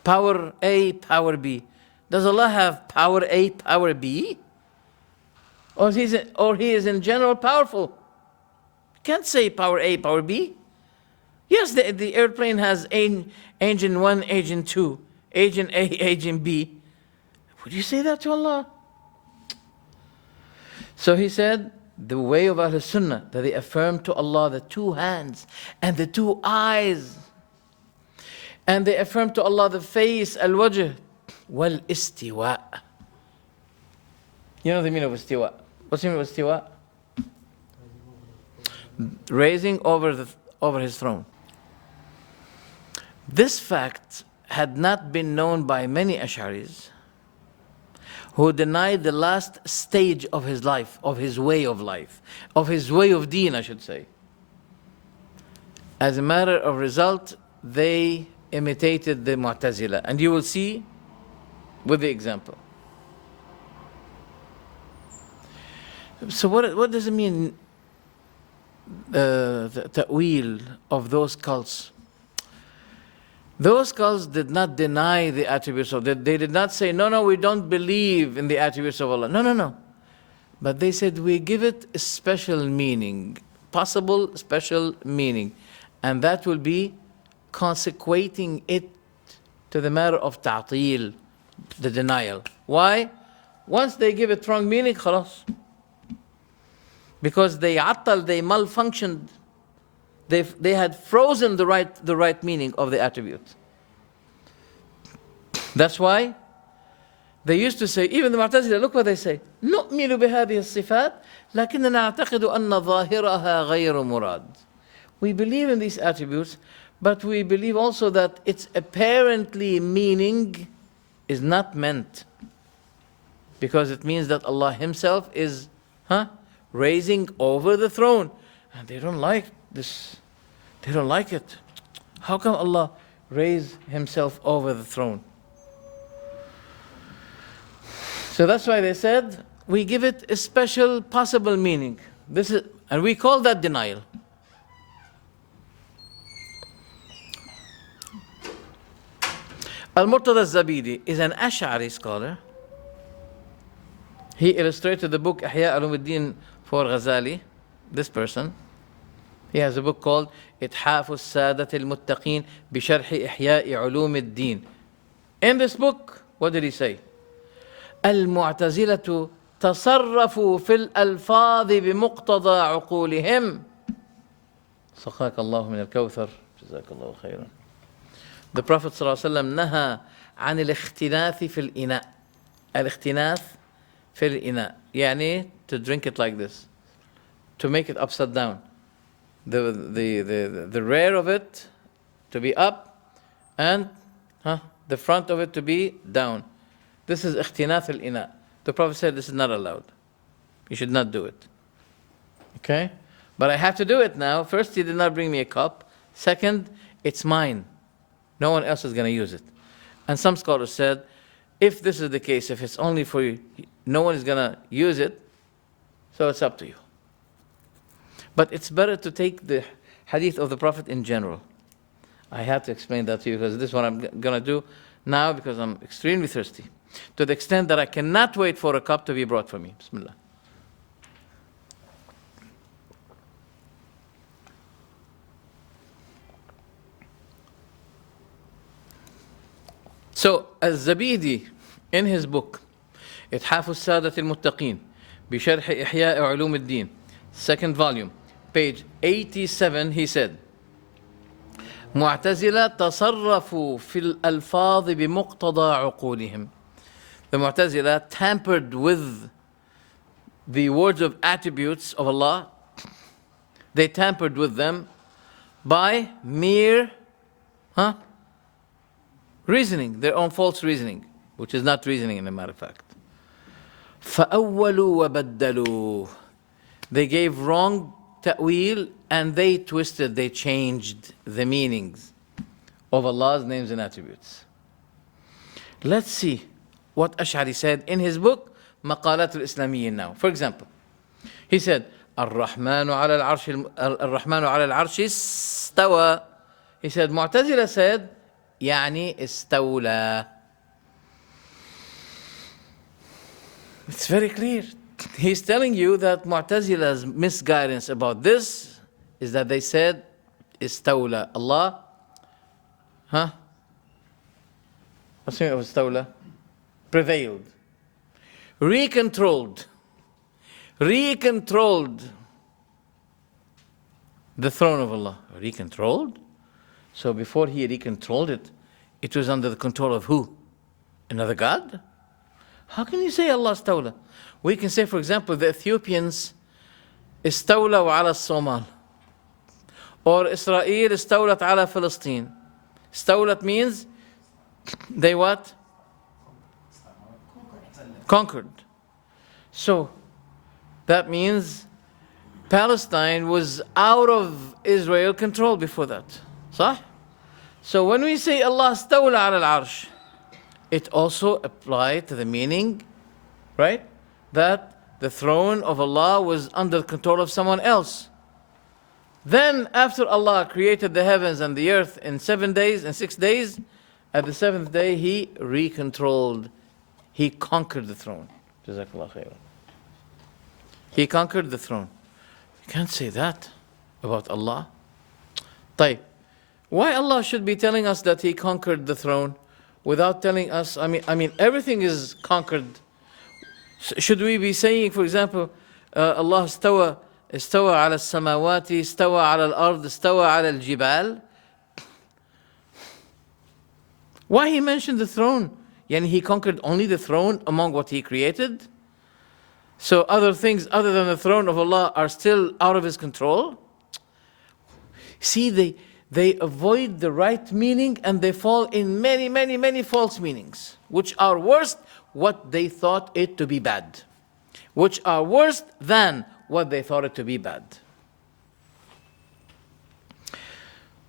power A, power B. Does Allah have power A, power B? Or he is in general powerful? You can't say power A, power B. Yes, the airplane has engine 1, engine 2, engine A, engine B. Would you say that to Allah? So he said, the way of Ahl Sunnah, that they affirm to Allah the two hands and the two eyes. And they affirm to Allah the face, al-wajh, wal-istiwa. You know the meaning of istiwa. What's the meaning of istiwa? Raising over his throne. This fact had not been known by many Ash'aris, who denied the last stage of his life, of his way of life, of his way of deen, I should say. As a matter of result, they imitated the Mu'tazila. And you will see with the example. So what does it mean, the ta'wil of those cults? Those cults did not deny the attributes of God. They did not say, no, we don't believe in the attributes of Allah. No. But they said, we give it a special meaning, possible special meaning. And that will be consecrating it to the matter of ta'til, the denial. Why? Once they give it wrong meaning, khalas. Because they malfunctioned. They had frozen the right meaning of the attribute. That's why they used to say, even the Mu'tazila, look what they say. نؤمن بهذه الصفات لكننا نعتقد أن ظاهرها غير مراد. We believe in these attributes, but we believe also that its apparently meaning is not meant. Because it means that Allah Himself is raising over the throne. And they don't like this. They don't like it. How come Allah raised Himself over the throne? So that's why they said, we give it a special possible meaning. And we call that denial. Al-Murtada al-Zabidi is an Ash'ari scholar. He illustrated the book Ihya Ulumuddin for Ghazali, this person. He has a book called إتحاف السادة المتقين بشرح إحياء علوم الدين. In this book, what did he say? المعتزلة تصرفوا في الألفاظ بمقتضى عقولهم. سقاك الله من الكوثر. جزاك الله خيرا. The Prophet صلى الله عليه وسلم نهى عن الاختناث في الإناء. الاختناث في الإناء يعني to drink it like this, to make it upside down. The rear of it to be up and the front of it to be down. This is اختناث الإناء. The Prophet said this is not allowed. You should not do it. Okay? But I have to do it now. First, he did not bring me a cup. Second, it's mine. No one else is going to use it. And some scholars said, if this is the case, if it's only for you, no one is going to use it, so it's up to you. But it's better to take the hadith of the Prophet in general. I have to explain that to you because this is what I'm going to do now because I'm extremely thirsty. To the extent that I cannot wait for a cup to be brought for me. Bismillah. So, Al-Zabidi, in his book, إتحاف السادة المتقين بشرح إحياء علوم الدين, second volume, page 87, he said, معتزلة تصرفوا في الألفاظ بمقتضى عقولهم. The Mu'tazila tampered with the words of attributes of Allah. They tampered with them by mere reasoning, their own false reasoning, which is not reasoning in a matter of fact. فَأَوَّلُوا وَبَدَّلُوا. They gave wrong ta'wil, and they twisted, they changed the meanings of Allah's names and attributes. Let's see what Ash'ari said in his book, مقالات الإسلاميين now. For example, he said, الرحمن على العرش استوى. He said, Mu'tazila said, يعني استولى. It's very clear. He's telling you that Mu'tazila's misguidance about this is that they said, استولى. Allah, what's the meaning of استولى? Prevailed. Recontrolled the throne of Allah. Recontrolled? So before he recontrolled it, it was under the control of who? Another God? How can you say Allah istawla? We can say, for example, the Ethiopians istawla ala Somal, or Israel istawlat ala Palestine. Istawlat means they what? Conquered. So that means Palestine was out of Israel control before that. صح? So when we say Allah istawla ala al-arsh, it also applied to the meaning, right? That the throne of Allah was under the control of someone else. Then after Allah created the heavens and the earth in 7 days and 6 days, at the 7th day he recontrolled, he conquered the throne. Jazakallah khairan. He conquered the throne. You can't say that about Allah. طيب, why Allah should be telling us that he conquered the throne without telling us, I mean everything is conquered. Should we be saying, for example, Allah استوى على السماوات استوى على الأرض استوى على الجبال? Why he mentioned the throne? Yani he conquered only the throne among what he created? So other things other than the throne of Allah are still out of his control? See, they avoid the right meaning and they fall in many, many, many false meanings, which are worse what they thought it to be bad, which are worse than what they thought it to be bad.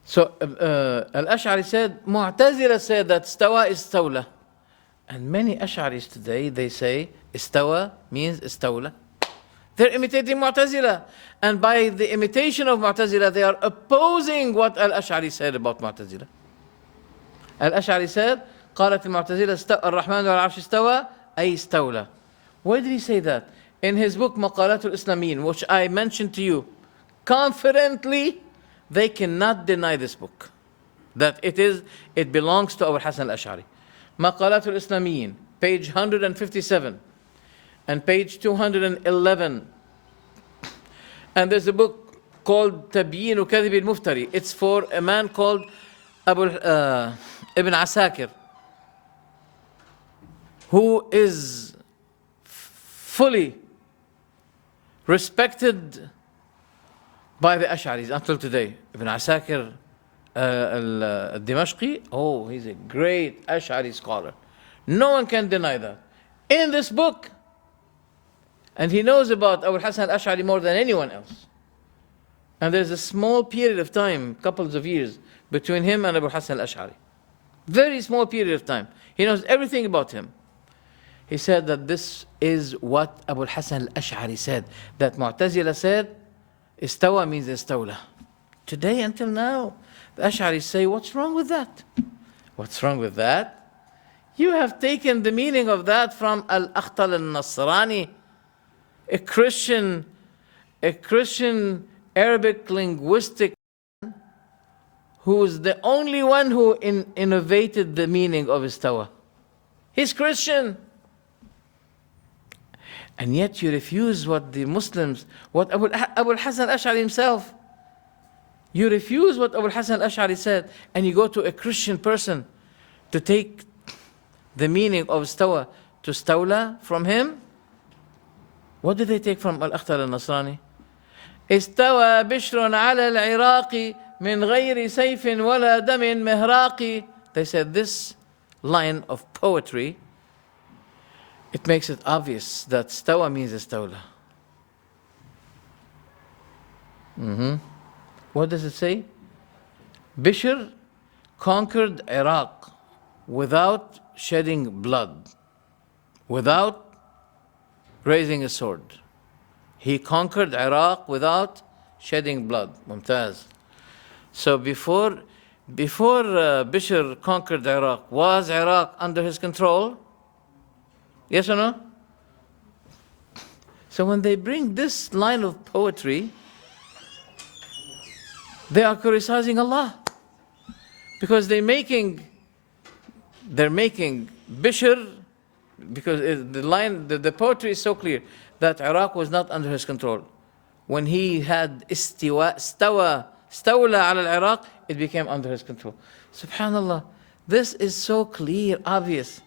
So Al-Ash'ari said, Mu'tazila said that istawa is istawla. And many Ash'aris today, they say istawa means istawla. They're imitating Mu'tazila. And by the imitation of Mu'tazila, they are opposing what Al-Ash'ari said about Mu'tazila. Al-Ash'ari said, قالت المعتزلة الرحمن على العرش استوى أي استولى. Why did he say that? In his book مقالات الإسلاميين, which I mentioned to you, confidently, they cannot deny this book, that it belongs to Abu Hasan al-Ash'ari. مقالات الإسلاميين, page 157 and page 211. And there's a book called تبيين كذب المفتري. It's for a man called Ibn Asakir, who is fully respected by the Ash'aris until today. Ibn Asakir al-Dimashqi, oh, he's a great Ash'ari scholar. No one can deny that. In this book, and he knows about Abu Hasan al-Ash'ari more than anyone else. And there's a small period of time, couples of years, between him and Abu Hasan al-Ash'ari. Very small period of time. He knows everything about him. He said that this is what Abu Hasan al-Ash'ari said, that Mu'tazila said, istawa means istawla. Today until now, the Ash'aris say, what's wrong with that? What's wrong with that? You have taken the meaning of that from Al-Akhtal al-Nasrani, a Christian Arabic linguistic who is the only one who innovated the meaning of istawa. He's Christian. And yet you refuse what the Muslims, what Abu Hasan al-Ash'ari himself, you refuse what Abu Hasan al-Ash'ari said, and you go to a Christian person to take the meaning of istawa to stawla from him. What did they take from Al-Akhtar al-Nasrani? استوى بشر على العراق من غير سيف ولا دم مهراق. They said this line of poetry, it makes it obvious that stawa means istawla. What does it say? Bishr conquered Iraq without shedding blood, without raising a sword. He conquered Iraq without shedding blood. Mumtaz. So before Bishr conquered Iraq, was Iraq under his control? Yes or no? So when they bring this line of poetry, they are criticizing Allah, because they're making Bishr, because the poetry is so clear that Iraq was not under his control. When he had stawla al-Iraq, it became under his control. Subhanallah, this is so clear, obvious,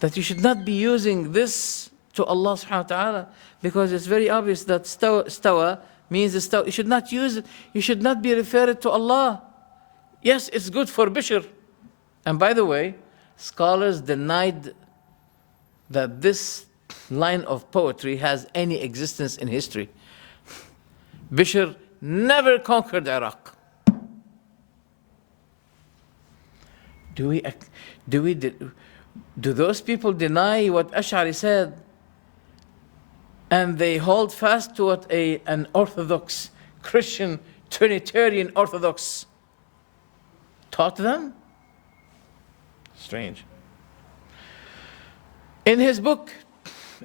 that you should not be using this to Allah subhanahu wa ta'ala, because it's very obvious that stawa means stawa. You should not use it. You should not be referred to Allah. Yes, it's good for Bishr. And by the way, scholars denied that this line of poetry has any existence in history. Bishr never conquered Iraq. Do those people deny what Ash'ari said? And they hold fast to what an Orthodox Christian Trinitarian Orthodox taught them? Strange. In his book,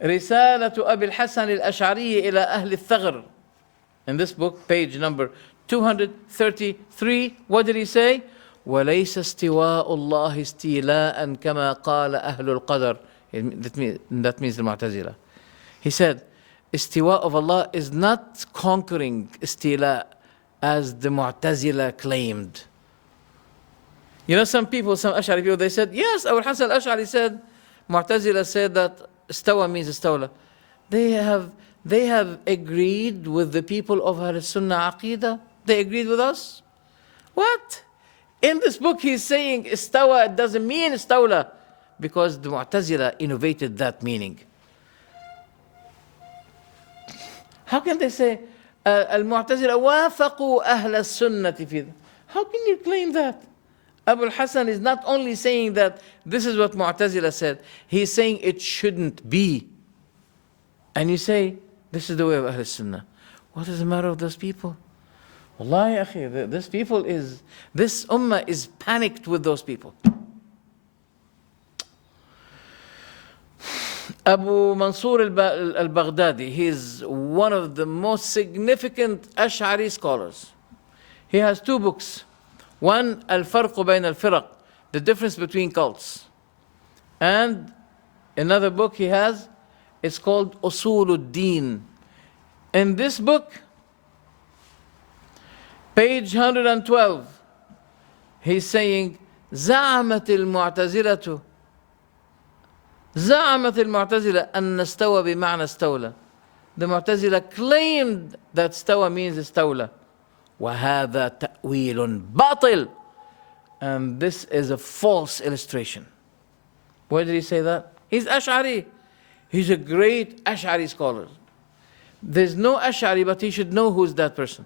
رسالة أبي الحسن الأشعري إلى أهل الثغر, in this book, page number 233, what did he say? وليس استواء الله استيلاء كما قال أهل القدر. That means the Mu'tazila. He said, istiwa of Allah is not conquering istila as the Mu'tazila claimed. You know, some Ash'ari people, they said, yes, Abu Hasan al-Ash'ari said, Mu'tazila said that istawa means istawla. They have agreed with the people of Ahl Sunnah Aqidah. They agreed with us. What? In this book he's saying istawa, it doesn't mean istawla, because the Mu'tazila innovated that meaning. How can they say al-Mu'tazila wafaqu ahl as-sunnati fi? How can you claim that? Abu al-Hasan is not only saying that this is what Mu'tazila said, he's saying it shouldn't be. And you say, this is the way of Ahl Sunnah. What is the matter with those people? Wallahi, akhi, this ummah is panicked with those people. Abu Mansur al-Baghdadi, he is one of the most significant Ash'ari scholars. He has two books. One, Al-Farq Bayn al-Firaq, the difference between cults. And another book he has, it's called Usul al-Din. In this book, page 112, he's saying, زعمت المعتزلة أن استوى بمعنى استولى. The Mu'tazila claimed that stawa means istawla. وهذا تأويل باطل. And this is a false illustration. Why did he say that? He's Ash'ari. He's a great Ash'ari scholar. There's no Ash'ari, but he should know who's that person.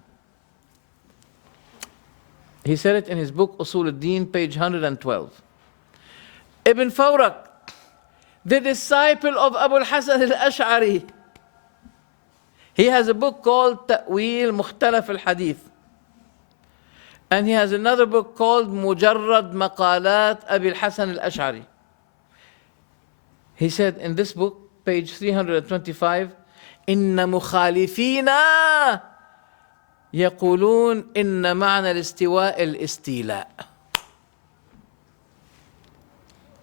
He said it in his book Usul al-Din, page 112. Ibn Fawrak, the disciple of Abu al-Hasan al-Ash'ari, he has a book called Ta'wil Mukhtalaf al-Hadith. And he has another book called Mujarrad Maqalat Abi al-Hasan al-Ash'ari. He said in this book, page 325, إن مخالفين يقولون إن معنى الاستواء الاستيلاء.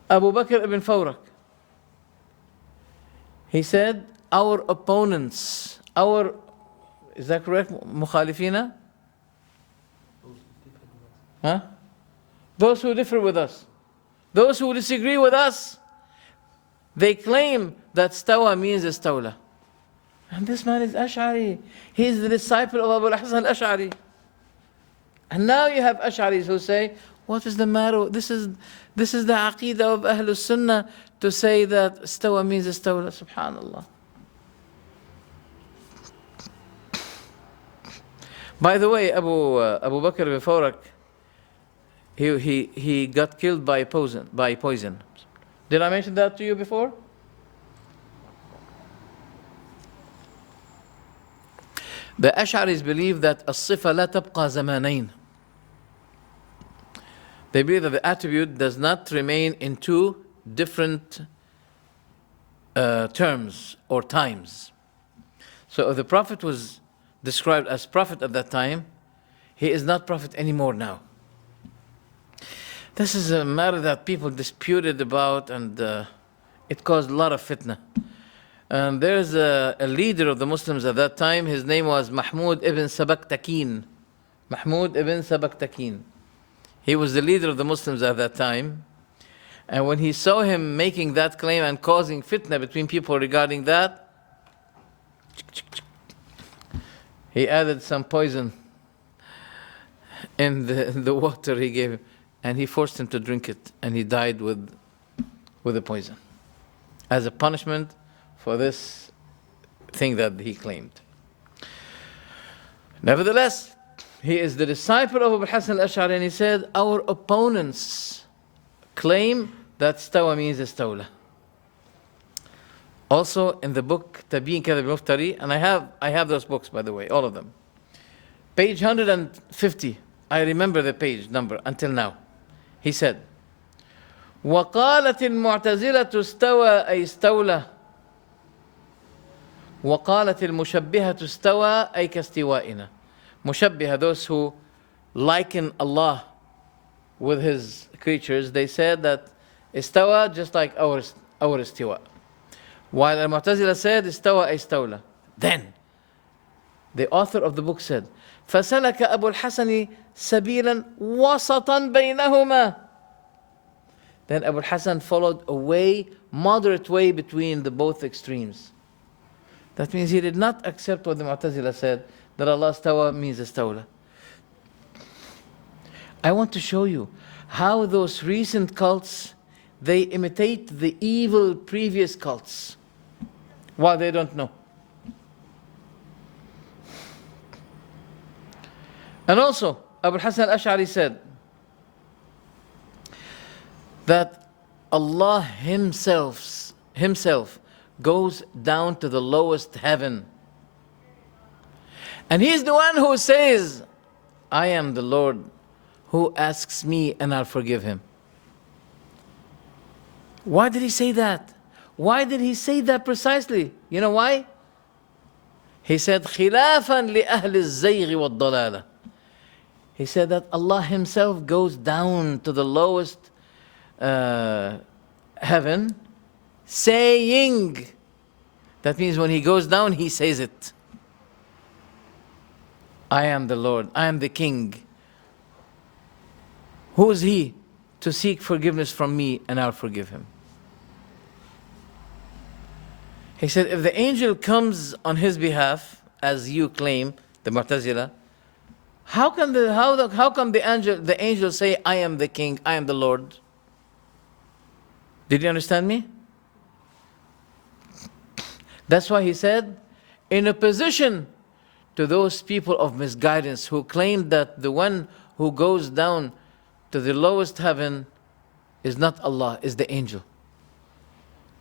Abu Bakr ibn Fawrak, he said, our opponents, is that correct? مخالفين? Huh? Those who differ with us, those who disagree with us, they claim that stawa means istawla. And this man is Ash'ari. He is the disciple of Abu Hasan al-Ash'ari. And now you have Ash'aris who say, what is the matter? This is the aqeedah of Ahlul Sunnah to say that stawa means istawla. Subhanallah. By the way, Abu Bakr al-Fawrak, he got killed by poison. Did I mention that to you before? The Ash'aris believe that as-sifa la tabqa zamanayn. They believe that the attribute does not remain in two different terms or times. So if the Prophet was described as prophet at that time, he is not prophet anymore now. This is a matter that people disputed about, and it caused a lot of fitna. And there's a leader of the Muslims at that time. His name was Mahmud ibn Sabaktakin. Mahmud ibn Sabaktakin. He was the leader of the Muslims at that time. And when he saw him making that claim and causing fitna between people regarding that, he added some poison in the water he gave him, and he forced him to drink it, and he died with the poison as a punishment for this thing that he claimed. Nevertheless, he is the disciple of Abu Hassan al-Ash'ari, and he said, our opponents claim that stawa means istawla. Also in the book Tabyin Kadhib al-Muftari, and I have those books, by the way, all of them. Page 150, I remember the page number until now. He said, وَقَالَتِ الْمُعْتَزِلَةُ اسْتَوَى أَيْ اسْتَوْلَى وَقَالَتِ الْمُشَبِّهَةُ اسْتَوَى أَيْ كَاسْتِوَائِنَا. Mushabbiha, those who liken Allah with His creatures, they said that istawa just like our istiwa. While al-Mu'tazila said istawa ay istawla. Then the author of the book said, فَسَلَكَ أَبُو الْحَسَنِ سَبِيلًا وَسَطًا بَيْنَهُمَا. Then Abu al-Hasan followed a way, moderate way between the both extremes. That means he did not accept what the Mu'tazila said, that Allah istawa means istawla. I want to show you how those recent cults, they imitate the evil previous cults while they don't know. And also, Abu Hassan al-Ash'ari said that Allah himself goes down to the lowest heaven. And He's the one who says, I am the Lord who asks me and I'll forgive him. Why did he say that? Why did he say that precisely? You know why? He said, خِلَافًا لِأَهْلِ الزَّيْغِ وَالضَّلَالَةِ. He said that Allah Himself goes down to the lowest heaven, saying. That means when He goes down, He says it. I am the Lord, I am the King. Who is He to seek forgiveness from me and I'll forgive him? He said, if the angel comes on his behalf, as you claim, the Mu'tazila, how come the angel say, I am the King, I am the Lord? Did you understand me? That's why he said, in opposition to those people of misguidance who claim that the one who goes down to the lowest heaven is not Allah, is the angel.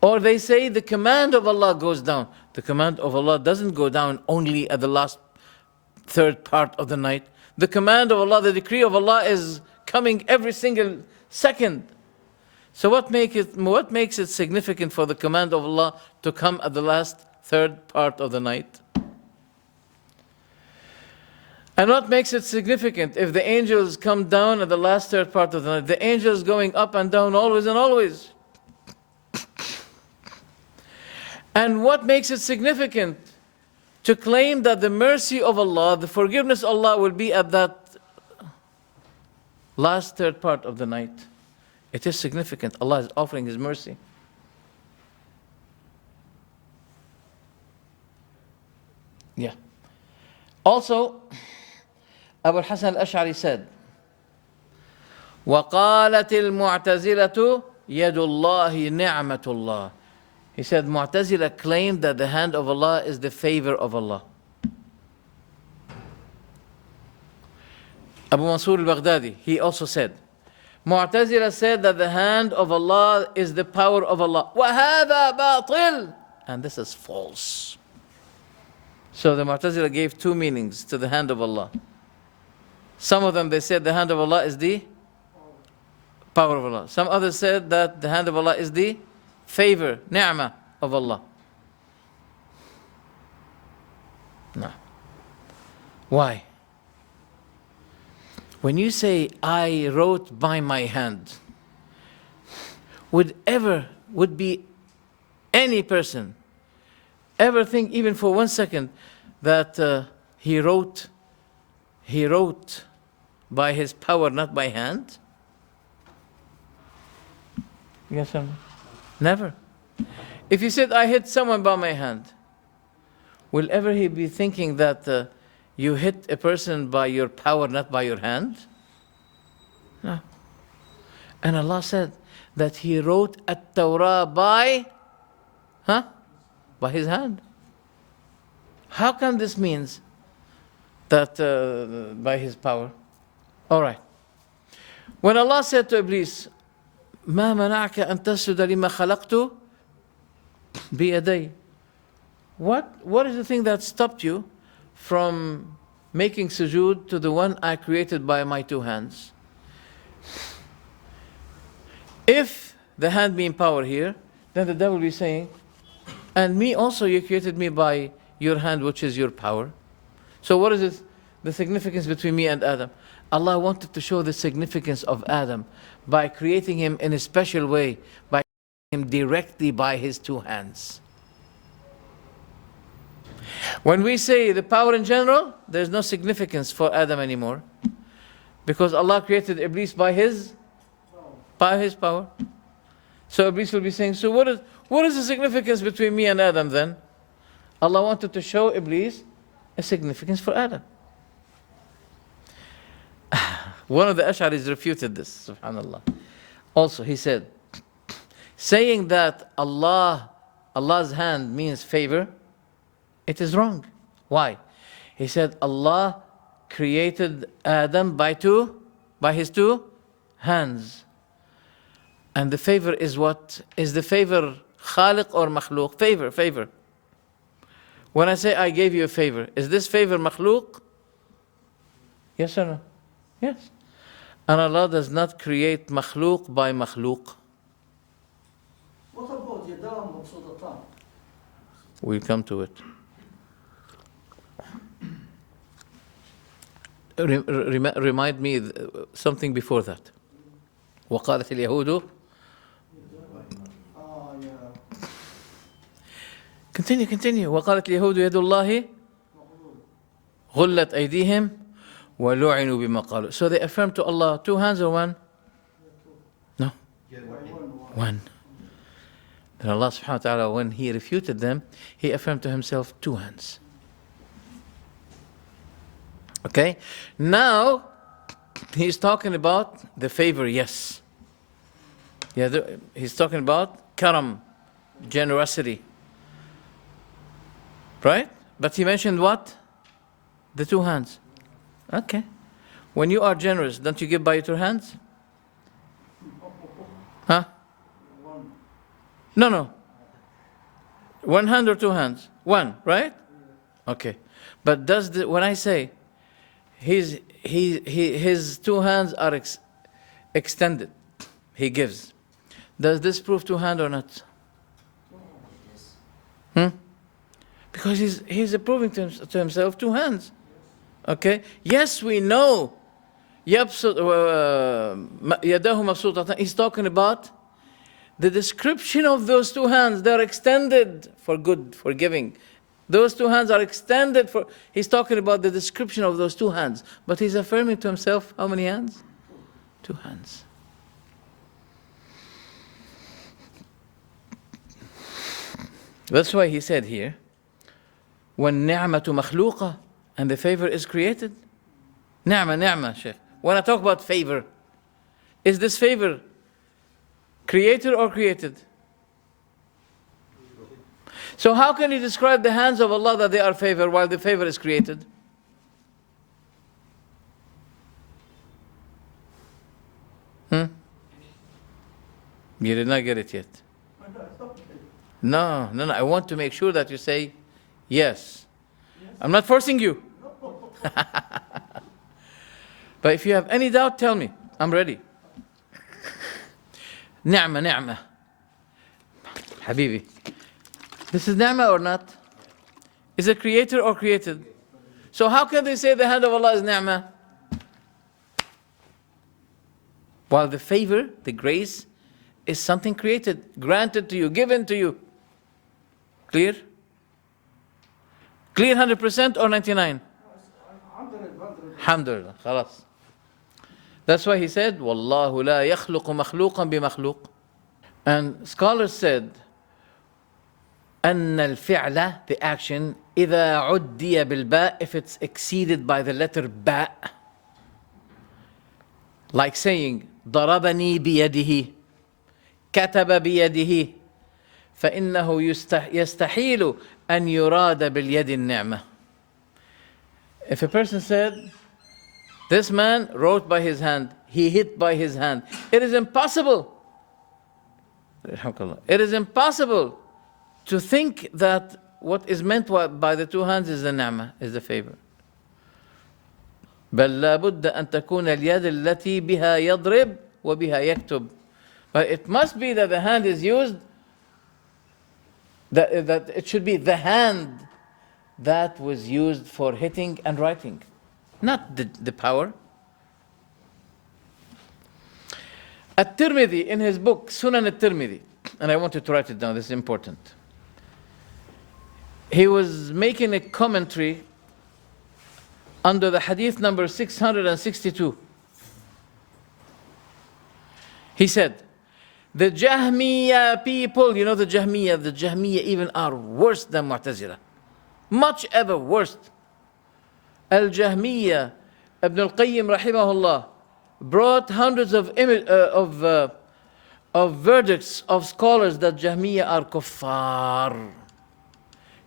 Or they say the command of Allah goes down. The command of Allah doesn't go down only at the last third part of the night. The command of Allah, the decree of Allah is coming every single second. So what makes it significant for the command of Allah to come at the last third part of the night? And what makes it significant if the angels come down at the last third part of the night? The angels going up and down always and always. And what makes it significant to claim that the mercy of Allah, the forgiveness of Allah will be at that last third part of the night? It is significant. Allah is offering His mercy. Yeah. Also, Abu Hassan al-Ash'ari said, وَقَالَتِ الْمُعْتَزِلَةُ يَدُ اللَّهِ نِعْمَةُ اللَّهِ. He said, Mu'tazila claimed that the hand of Allah is the favor of Allah. Abu Mansur al-Baghdadi, he also said, Mu'tazila said that the hand of Allah is the power of Allah. وَهَذَا بَاطِل. And this is false. So the Mu'tazila gave two meanings to the hand of Allah. Some of them, they said the hand of Allah is the power of Allah. Some others said that the hand of Allah is the favor, ni'mah of Allah. No. Why? When you say, I wrote by my hand, would be any person ever think, even for 1 second, that he wrote by his power, not by hand? Yes or no? Never. If you said, I hit someone by my hand, will ever he be thinking that you hit a person by your power, not by your hand? No. And Allah said that He wrote At-Tawrah by His hand. How come this means that by His power? All right. When Allah said to Iblis, ما منعك أن تسجد لما خلقت بيدي? What is the thing that stopped you from making sujood to the one I created by my two hands? If the hand being power here, then the devil will be saying, and me also, you created me by your hand, which is your power. So what is it, the significance between me and Adam? Allah wanted to show the significance of Adam by creating him in a special way, by creating him directly by his two hands. When we say the power in general, there's no significance for Adam anymore, because Allah created Iblis by his power. So Iblis will be saying, so what is the significance between me and Adam then? Allah wanted to show Iblis a significance for Adam. One of the Ash'aris refuted this, subhanallah. Also, he said, saying that Allah's hand means favor, it is wrong. Why? He said Allah created Adam by his two hands. And the favor is what? Is the favor khaliq or makhluq? Favor. When I say I gave you a favor, is this favor makhluq? Yes or no? Yes. And Allah does not create makhluq by makhluq. What about Yadam Mabsudatan? We'll come to it. Remind me something before that. وقالت اليهود. Continue. وقالت اليهود يد الله غلت أيديهم وَلُعِنُوا بِمَا قَالُوا. So they affirm to Allah two hands or one? No. One. Then Allah subhanahu wa ta'ala, when He refuted them, He affirmed to Himself two hands. Okay? Now, He's talking about the favor, yes. Yeah, He's talking about karam, generosity. Right? But He mentioned what? The two hands. Okay. When you are generous, don't you give by your two hands? Huh? No. One hand or two hands? One, right? Okay. But when I say his two hands are extended, he gives, does this prove two hands or not? Because he's approving to himself two hands. Okay? Yes, we know. He's talking about the description of those two hands. They're extended for good, for giving. Those two hands are extended for... He's talking about the description of those two hands. But he's affirming to himself how many hands? Two hands. That's why he said here, وَالنِّعْمَةُ مَخْلُوقَةٌ, and the favor is created. Ni'mah, Sheikh. When I talk about favor, is this favor created or created? So how can you describe the hands of Allah that they are favor while the favor is created? You did not get it yet. Okay. No, no, no. I want to make sure that you say yes. Yes. I'm not forcing you. But if you have any doubt, tell me. I'm ready. Ni'mah, ni'mah. Habibi. This is ni'mah or not? Is it creator or created? So how can they say the hand of Allah is ni'mah? While the favor, the grace, is something created, granted to you, given to you. Clear? Clear 100% or 99? 100. Alhamdulillah, khalas. That's why he said, Wallahu la yakhluqu makhluqan bimakhluq. And scholars said, أن الفعل, the action, إذا عدي بالباء, if it's exceeded by the letter باء, like saying, ضربني بيده, كتب بيده, فإنه يستحيل أن يراد باليد النعمة. If a person said, this man wrote by his hand, he hit by his hand, it is impossible. It is impossible to think that what is meant by the two hands is the ni'mah, is the favor. بل لابد أن تكون اليد التي بها يضرب وبها يكتب. But it must be that the hand is used, that it should be the hand that was used for hitting and writing, not the power. At-Tirmidhi, in his book, Sunan At-Tirmidhi, and I wanted to write it down, this is important. He was making a commentary under the hadith number 662. He said, the Jahmiya people, you know the Jahmiya even are worse than Mu'tazila. Much ever worse. Al-Jahmiya, Ibn al-Qayyim rahimahullah, brought hundreds of verdicts of scholars that Jahmiya are kuffar.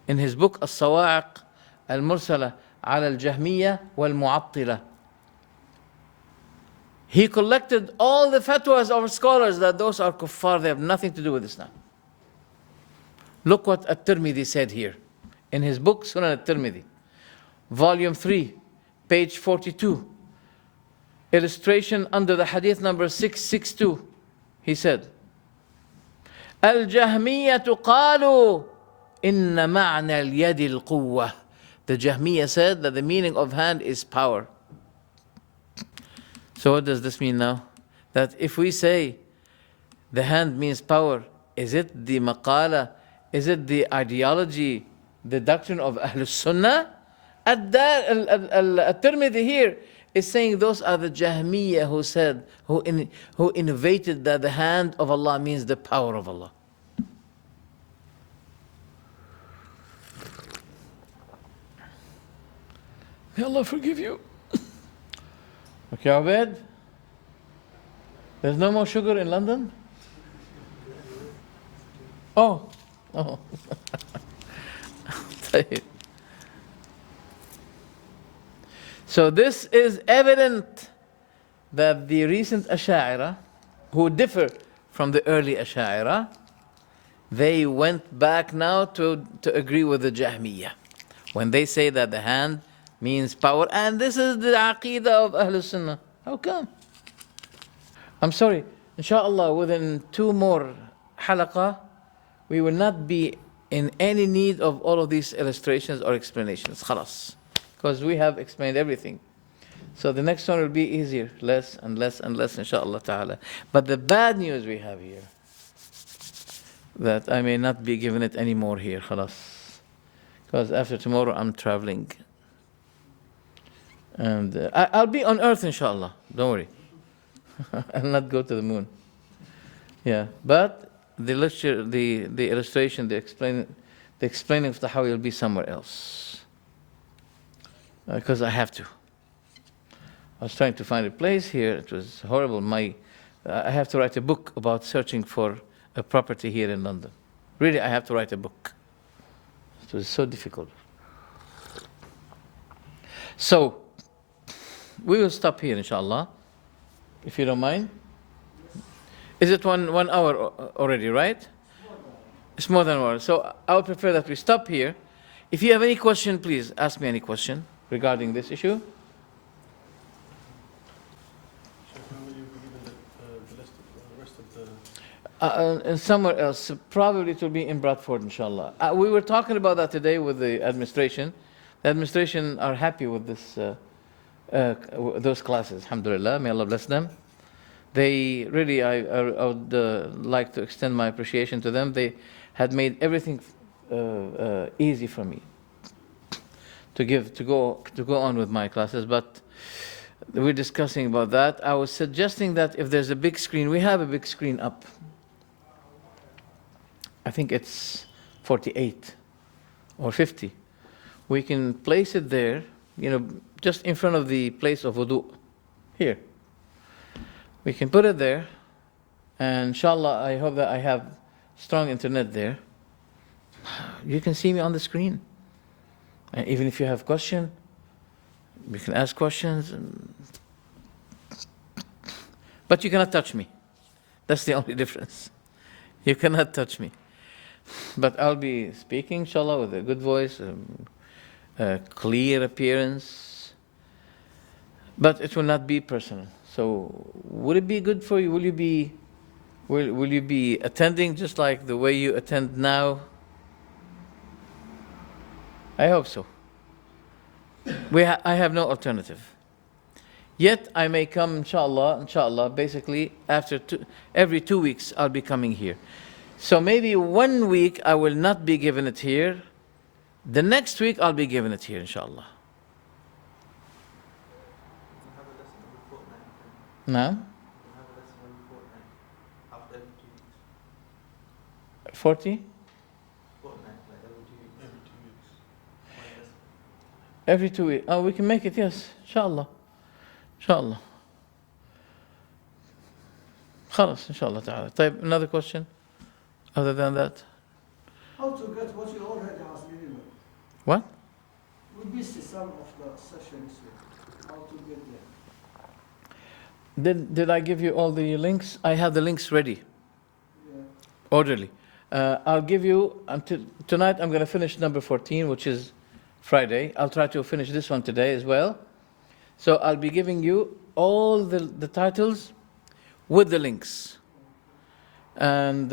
In his book, As-Sawa'iq al-Mursala ala al-Jahmiya wal-Mu'attila, he collected all the fatwas of scholars that those are kuffar, they have nothing to do with Islam. Look what At-Tirmidhi said here. In his book, Sunan At-Tirmidhi, volume 3, page 42, illustration under the hadith number 662, he said, Al-Jahmiyyatu qalu inna ma'na al-yadi al-quwwah. The Jahmiyyah said that the meaning of hand is power. So what does this mean now? That if we say the hand means power, is it the maqala, is it the ideology, the doctrine of Ahlul Sunnah? At-Tirmidhi here is saying those are the Jahmiyyah who said, who innovated that the hand of Allah means the power of Allah. May Allah forgive you. Okay, Abed? There's no more sugar in London? Oh. So this is evident that the recent Asha'ira, who differ from the early Asha'ira, they went back now to agree with the Jahmiyyah when they say that the hand means power, and this is the Aqeedah of Ahlul Sunnah. How come? I'm sorry, inshallah, within 2 more halaqah, we will not be in any need of all of these illustrations or explanations. Khalas. Because we have explained everything. So the next one will be easier, less and less and less, inshallah ta'ala. But the bad news we have here, that I may not be given it anymore here, khalas. Because after tomorrow I'm traveling. And I'll be on earth, inshallah. Don't worry. I'll not go to the moon. Yeah, but the lecture, the illustration, the explaining of Tahawyah will be somewhere else. Because I have to. I was trying to find a place here. It was horrible. I have to write a book about searching for a property here in London. Really, I have to write a book. It was so difficult. So, we will stop here, inshallah, if you don't mind. Is it one hour already, right? It's more than 1 hour. So I would prefer that we stop here. If you have any question, please ask me any question regarding this issue. When will you be given the rest of the... And somewhere else, probably it will be in Bradford, inshallah. We were talking about that today with the administration. The administration are happy with this, those classes, alhamdulillah, may Allah bless them. They really, I would like to extend my appreciation to them. They had made everything easy for me to go on with my classes, but we're discussing about that. I was suggesting that if there's a big screen, we have a big screen up. I think it's 48 or 50. We can place it there, just in front of the place of wudu, here. We can put it there, and inshallah, I hope that I have strong internet there. You can see me on the screen. And even if you have question, you can ask questions. But you cannot touch me. That's the only difference. You cannot touch me. But I'll be speaking, inshallah, with a good voice, a clear appearance. But it will not be personal. So, would it be good for you? Will you be attending just like the way you attend now? I hope so. I have no alternative. Yet I may come, inshallah. Basically, every 2 weeks I'll be coming here. So maybe 1 week I will not be given it here. The next week I'll be given it here, inshallah. No? 40? Every 2 weeks. Oh, we can make it, yes. Inshallah. Inshallah. خلاص, inshallah ta'ala. Type another question other than that. How to get what you already asked me? What? We missed some of the sessions. How to get there? Did I give you all the links? I have the links ready. Yeah. Orderly. I'll give you until tonight. I'm going to finish number 14, which is Friday. I'll try to finish this one today as well. So I'll be giving you all the titles with the links. And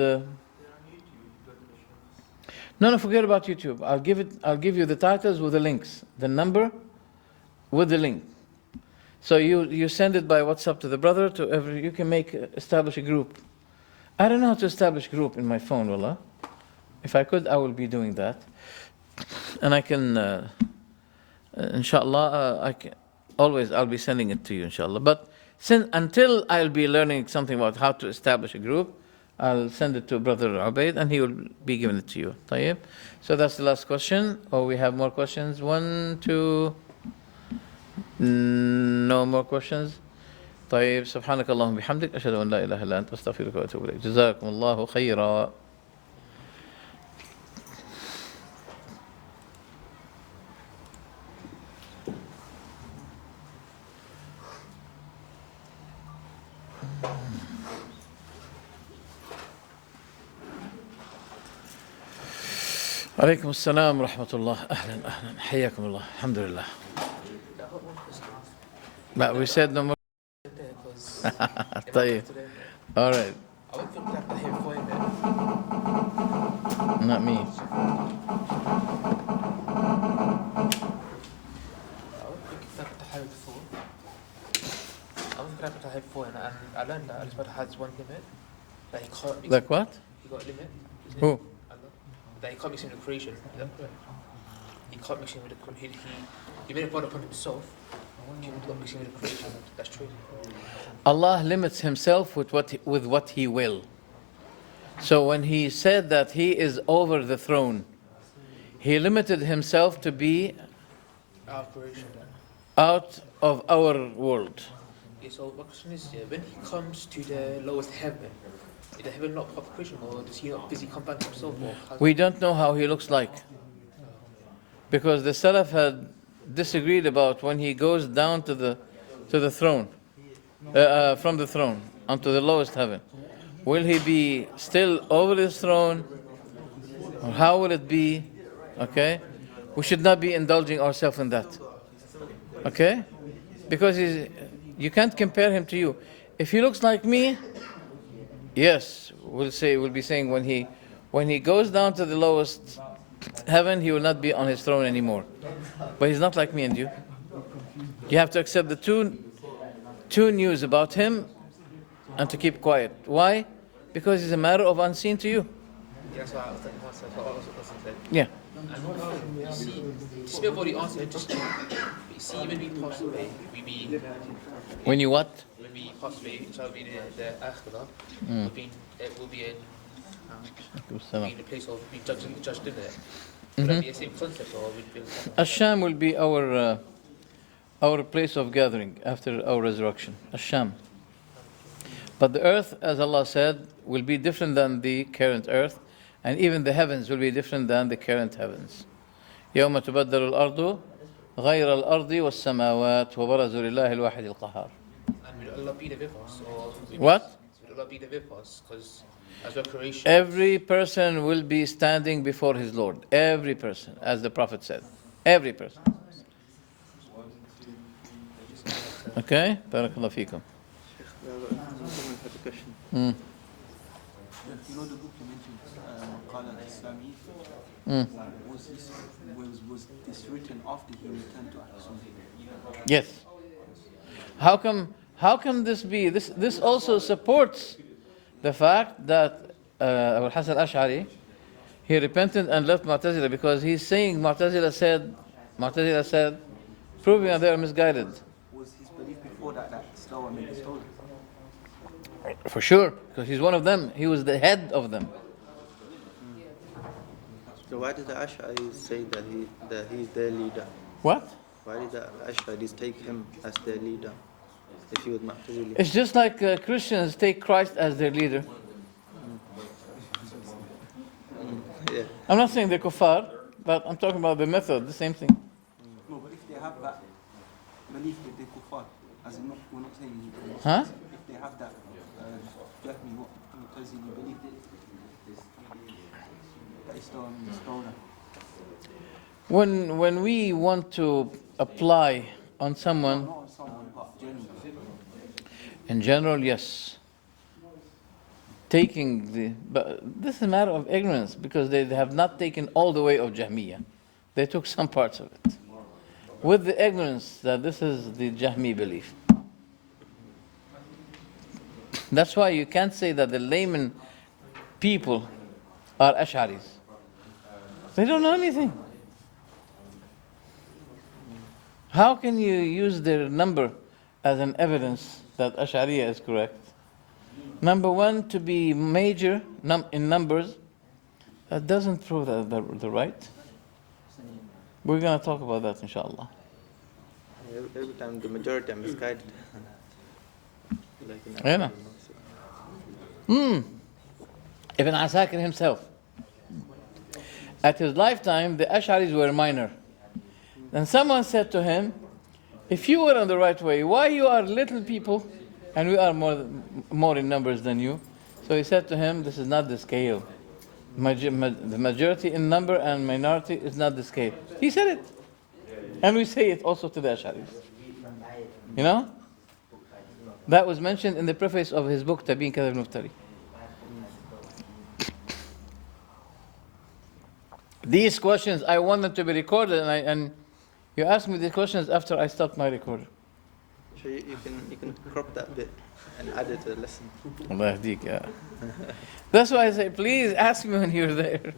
no, forget about YouTube. I'll give you the titles with the links, the number with the link. So you send it by WhatsApp to the brother. You can establish a group. I don't know how to establish a group in my phone, wallah. If I could, I will be doing that. And I can, inshallah, I'll be sending it to you, inshallah. But until I'll be learning something about how to establish a group, I'll send it to Brother Ubaid, and he will be giving it to you. طيب. So that's the last question. Or we have more questions? 1, 2. No more questions. طيب. سبحانك اللهم بحمدك أشهد أن لا إله إلا أنت أستغفرك وأتوب إليك. جزاكم الله خيرا. عليكم السلام ورحمة الله. أهلا حياكم الله. الحمد لله. But we said no more. طيب. All right. I went for Tahawyah15. Not me. I went for Tahawyah4. And I learned that Al has one limit. That he can't mix. Like what? He got a limit. Who? That he can't mix him with the creation. Is that correct? He can't mix him with the creation. He made a bond upon himself. He would not mix him with the creation. That's true. Allah limits himself with what he will. So when he said that he is over the throne, he limited himself to be Our creation. out of our world. Yeah, so my question is, when he comes to the lowest heaven, is the heaven not part of the creation, or does he not physically come back to himself? We don't know how he looks like, because the Salaf had disagreed about when he goes down to the throne, from the throne onto the lowest heaven. Will he be still over his throne? Or how will it be? Okay? We should not be indulging ourselves in that. Okay? Because you can't compare him to you. If he looks like me, yes, we'll be saying when he goes down to the lowest heaven, he will not be on his throne anymore. But he's not like me and you. You have to accept the two news about him and to keep quiet. Why? Because it's a matter of unseen to you. That's what I was thinking. That's what I was saying. Yeah. And you see, just before the answer, just you see, when we pass away, When you what? when we pass away, it shall be the akhirah. It will be in the place of being judged in it. Would that be the same concept, or would it be? Asham will be our place of gathering after our resurrection. Asham. But the earth, as Allah said, will be different than the current earth, and even the heavens will be different than the current heavens. يوم تبدل الأرض غير الأرض والسماوات وبرزوا لله الواحد القهار. And will Allah be there with us, or What? will Allah be there with us? Because as we're creation, Every person will be standing before his Lord. Every person, as the Prophet said. Every person. Okay? Barakallah feekum. Someone had a question. Mm. You know the book you mentioned, Qala al-Islami? Was this written after he returned to Aksum? Yes. How come this be? This also supports the fact that Abu Hasan al-Ash'ari, he repented and left Mu'tazila because he's saying Mu'tazila said, proving that they are misguided. Was his belief before that Slower made the story? For sure, because he's one of them. He was the head of them. So why did the Ash'aris say that he's their leader? What? Why did the Ash'aris take him as their leader if he was Mu'tazili? It's just like Christians take Christ as their leader. Yeah. I'm not saying they're kuffar, but I'm talking about the method, the same thing. No, but if they have that belief that they're kuffar, as in we're not saying you Huh? if they have that Jahmi, what Mu'tazili belief, that is still on the stoner. When we want to apply on someone, Not on someone, but generally. in general, yes. But this is a matter of ignorance because they have not taken all the way of Jahmiyyah. They took some parts of it. With the ignorance that this is the Jahmi belief. That's why you can't say that the layman people are Ash'aris. They don't know anything. How can you use their number as an evidence that Ash'ariyah is correct? Number one, to be major in numbers, that doesn't prove that they're right. We're going to talk about that, inshallah. Every time the majority are misguided. Like in Yeah. Ibn Asakir himself. At his lifetime, the Ash'aris were minor. Then someone said to him, if you were on the right way, why you are little people and we are more in numbers than you? So he said to him, this is not the scale. The majority in number and minority is not the scale. He said it. And we say it also to the Ash'aris. You know? That was mentioned in the preface of his book, Tabeen Kadhib Muftari. These questions, I want them to be recorded, and you ask me these questions after I stop my recorder. So you can crop that bit and add it to the lesson. Allah yahdik, yeah. That's why I say, please ask me when you're there.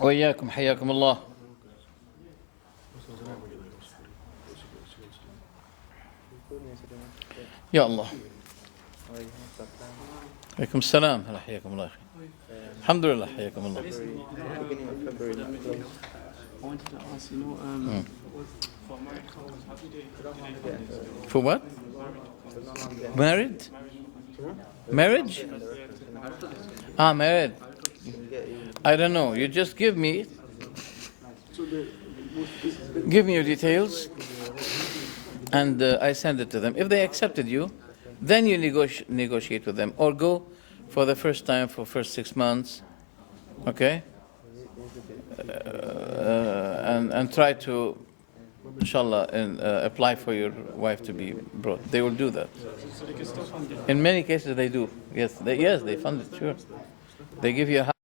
وإياكم حياكم الله. يا الله. عليكم السلام. هلا حياكم الله أخي. الحمد لله حياكم الله. Beginning of February. I wanted to ask, for married couples, how do they For what? Married? Marriage? Married. I don't know. You just give me your details, and I send it to them. If they accepted you, then you negotiate with them, or go for the first time for first 6 months, okay? And try to, inshallah, and apply for your wife to be brought. They will do that. So they can still fund it. In many cases, they do. Yes, they fund it. Sure, they give you a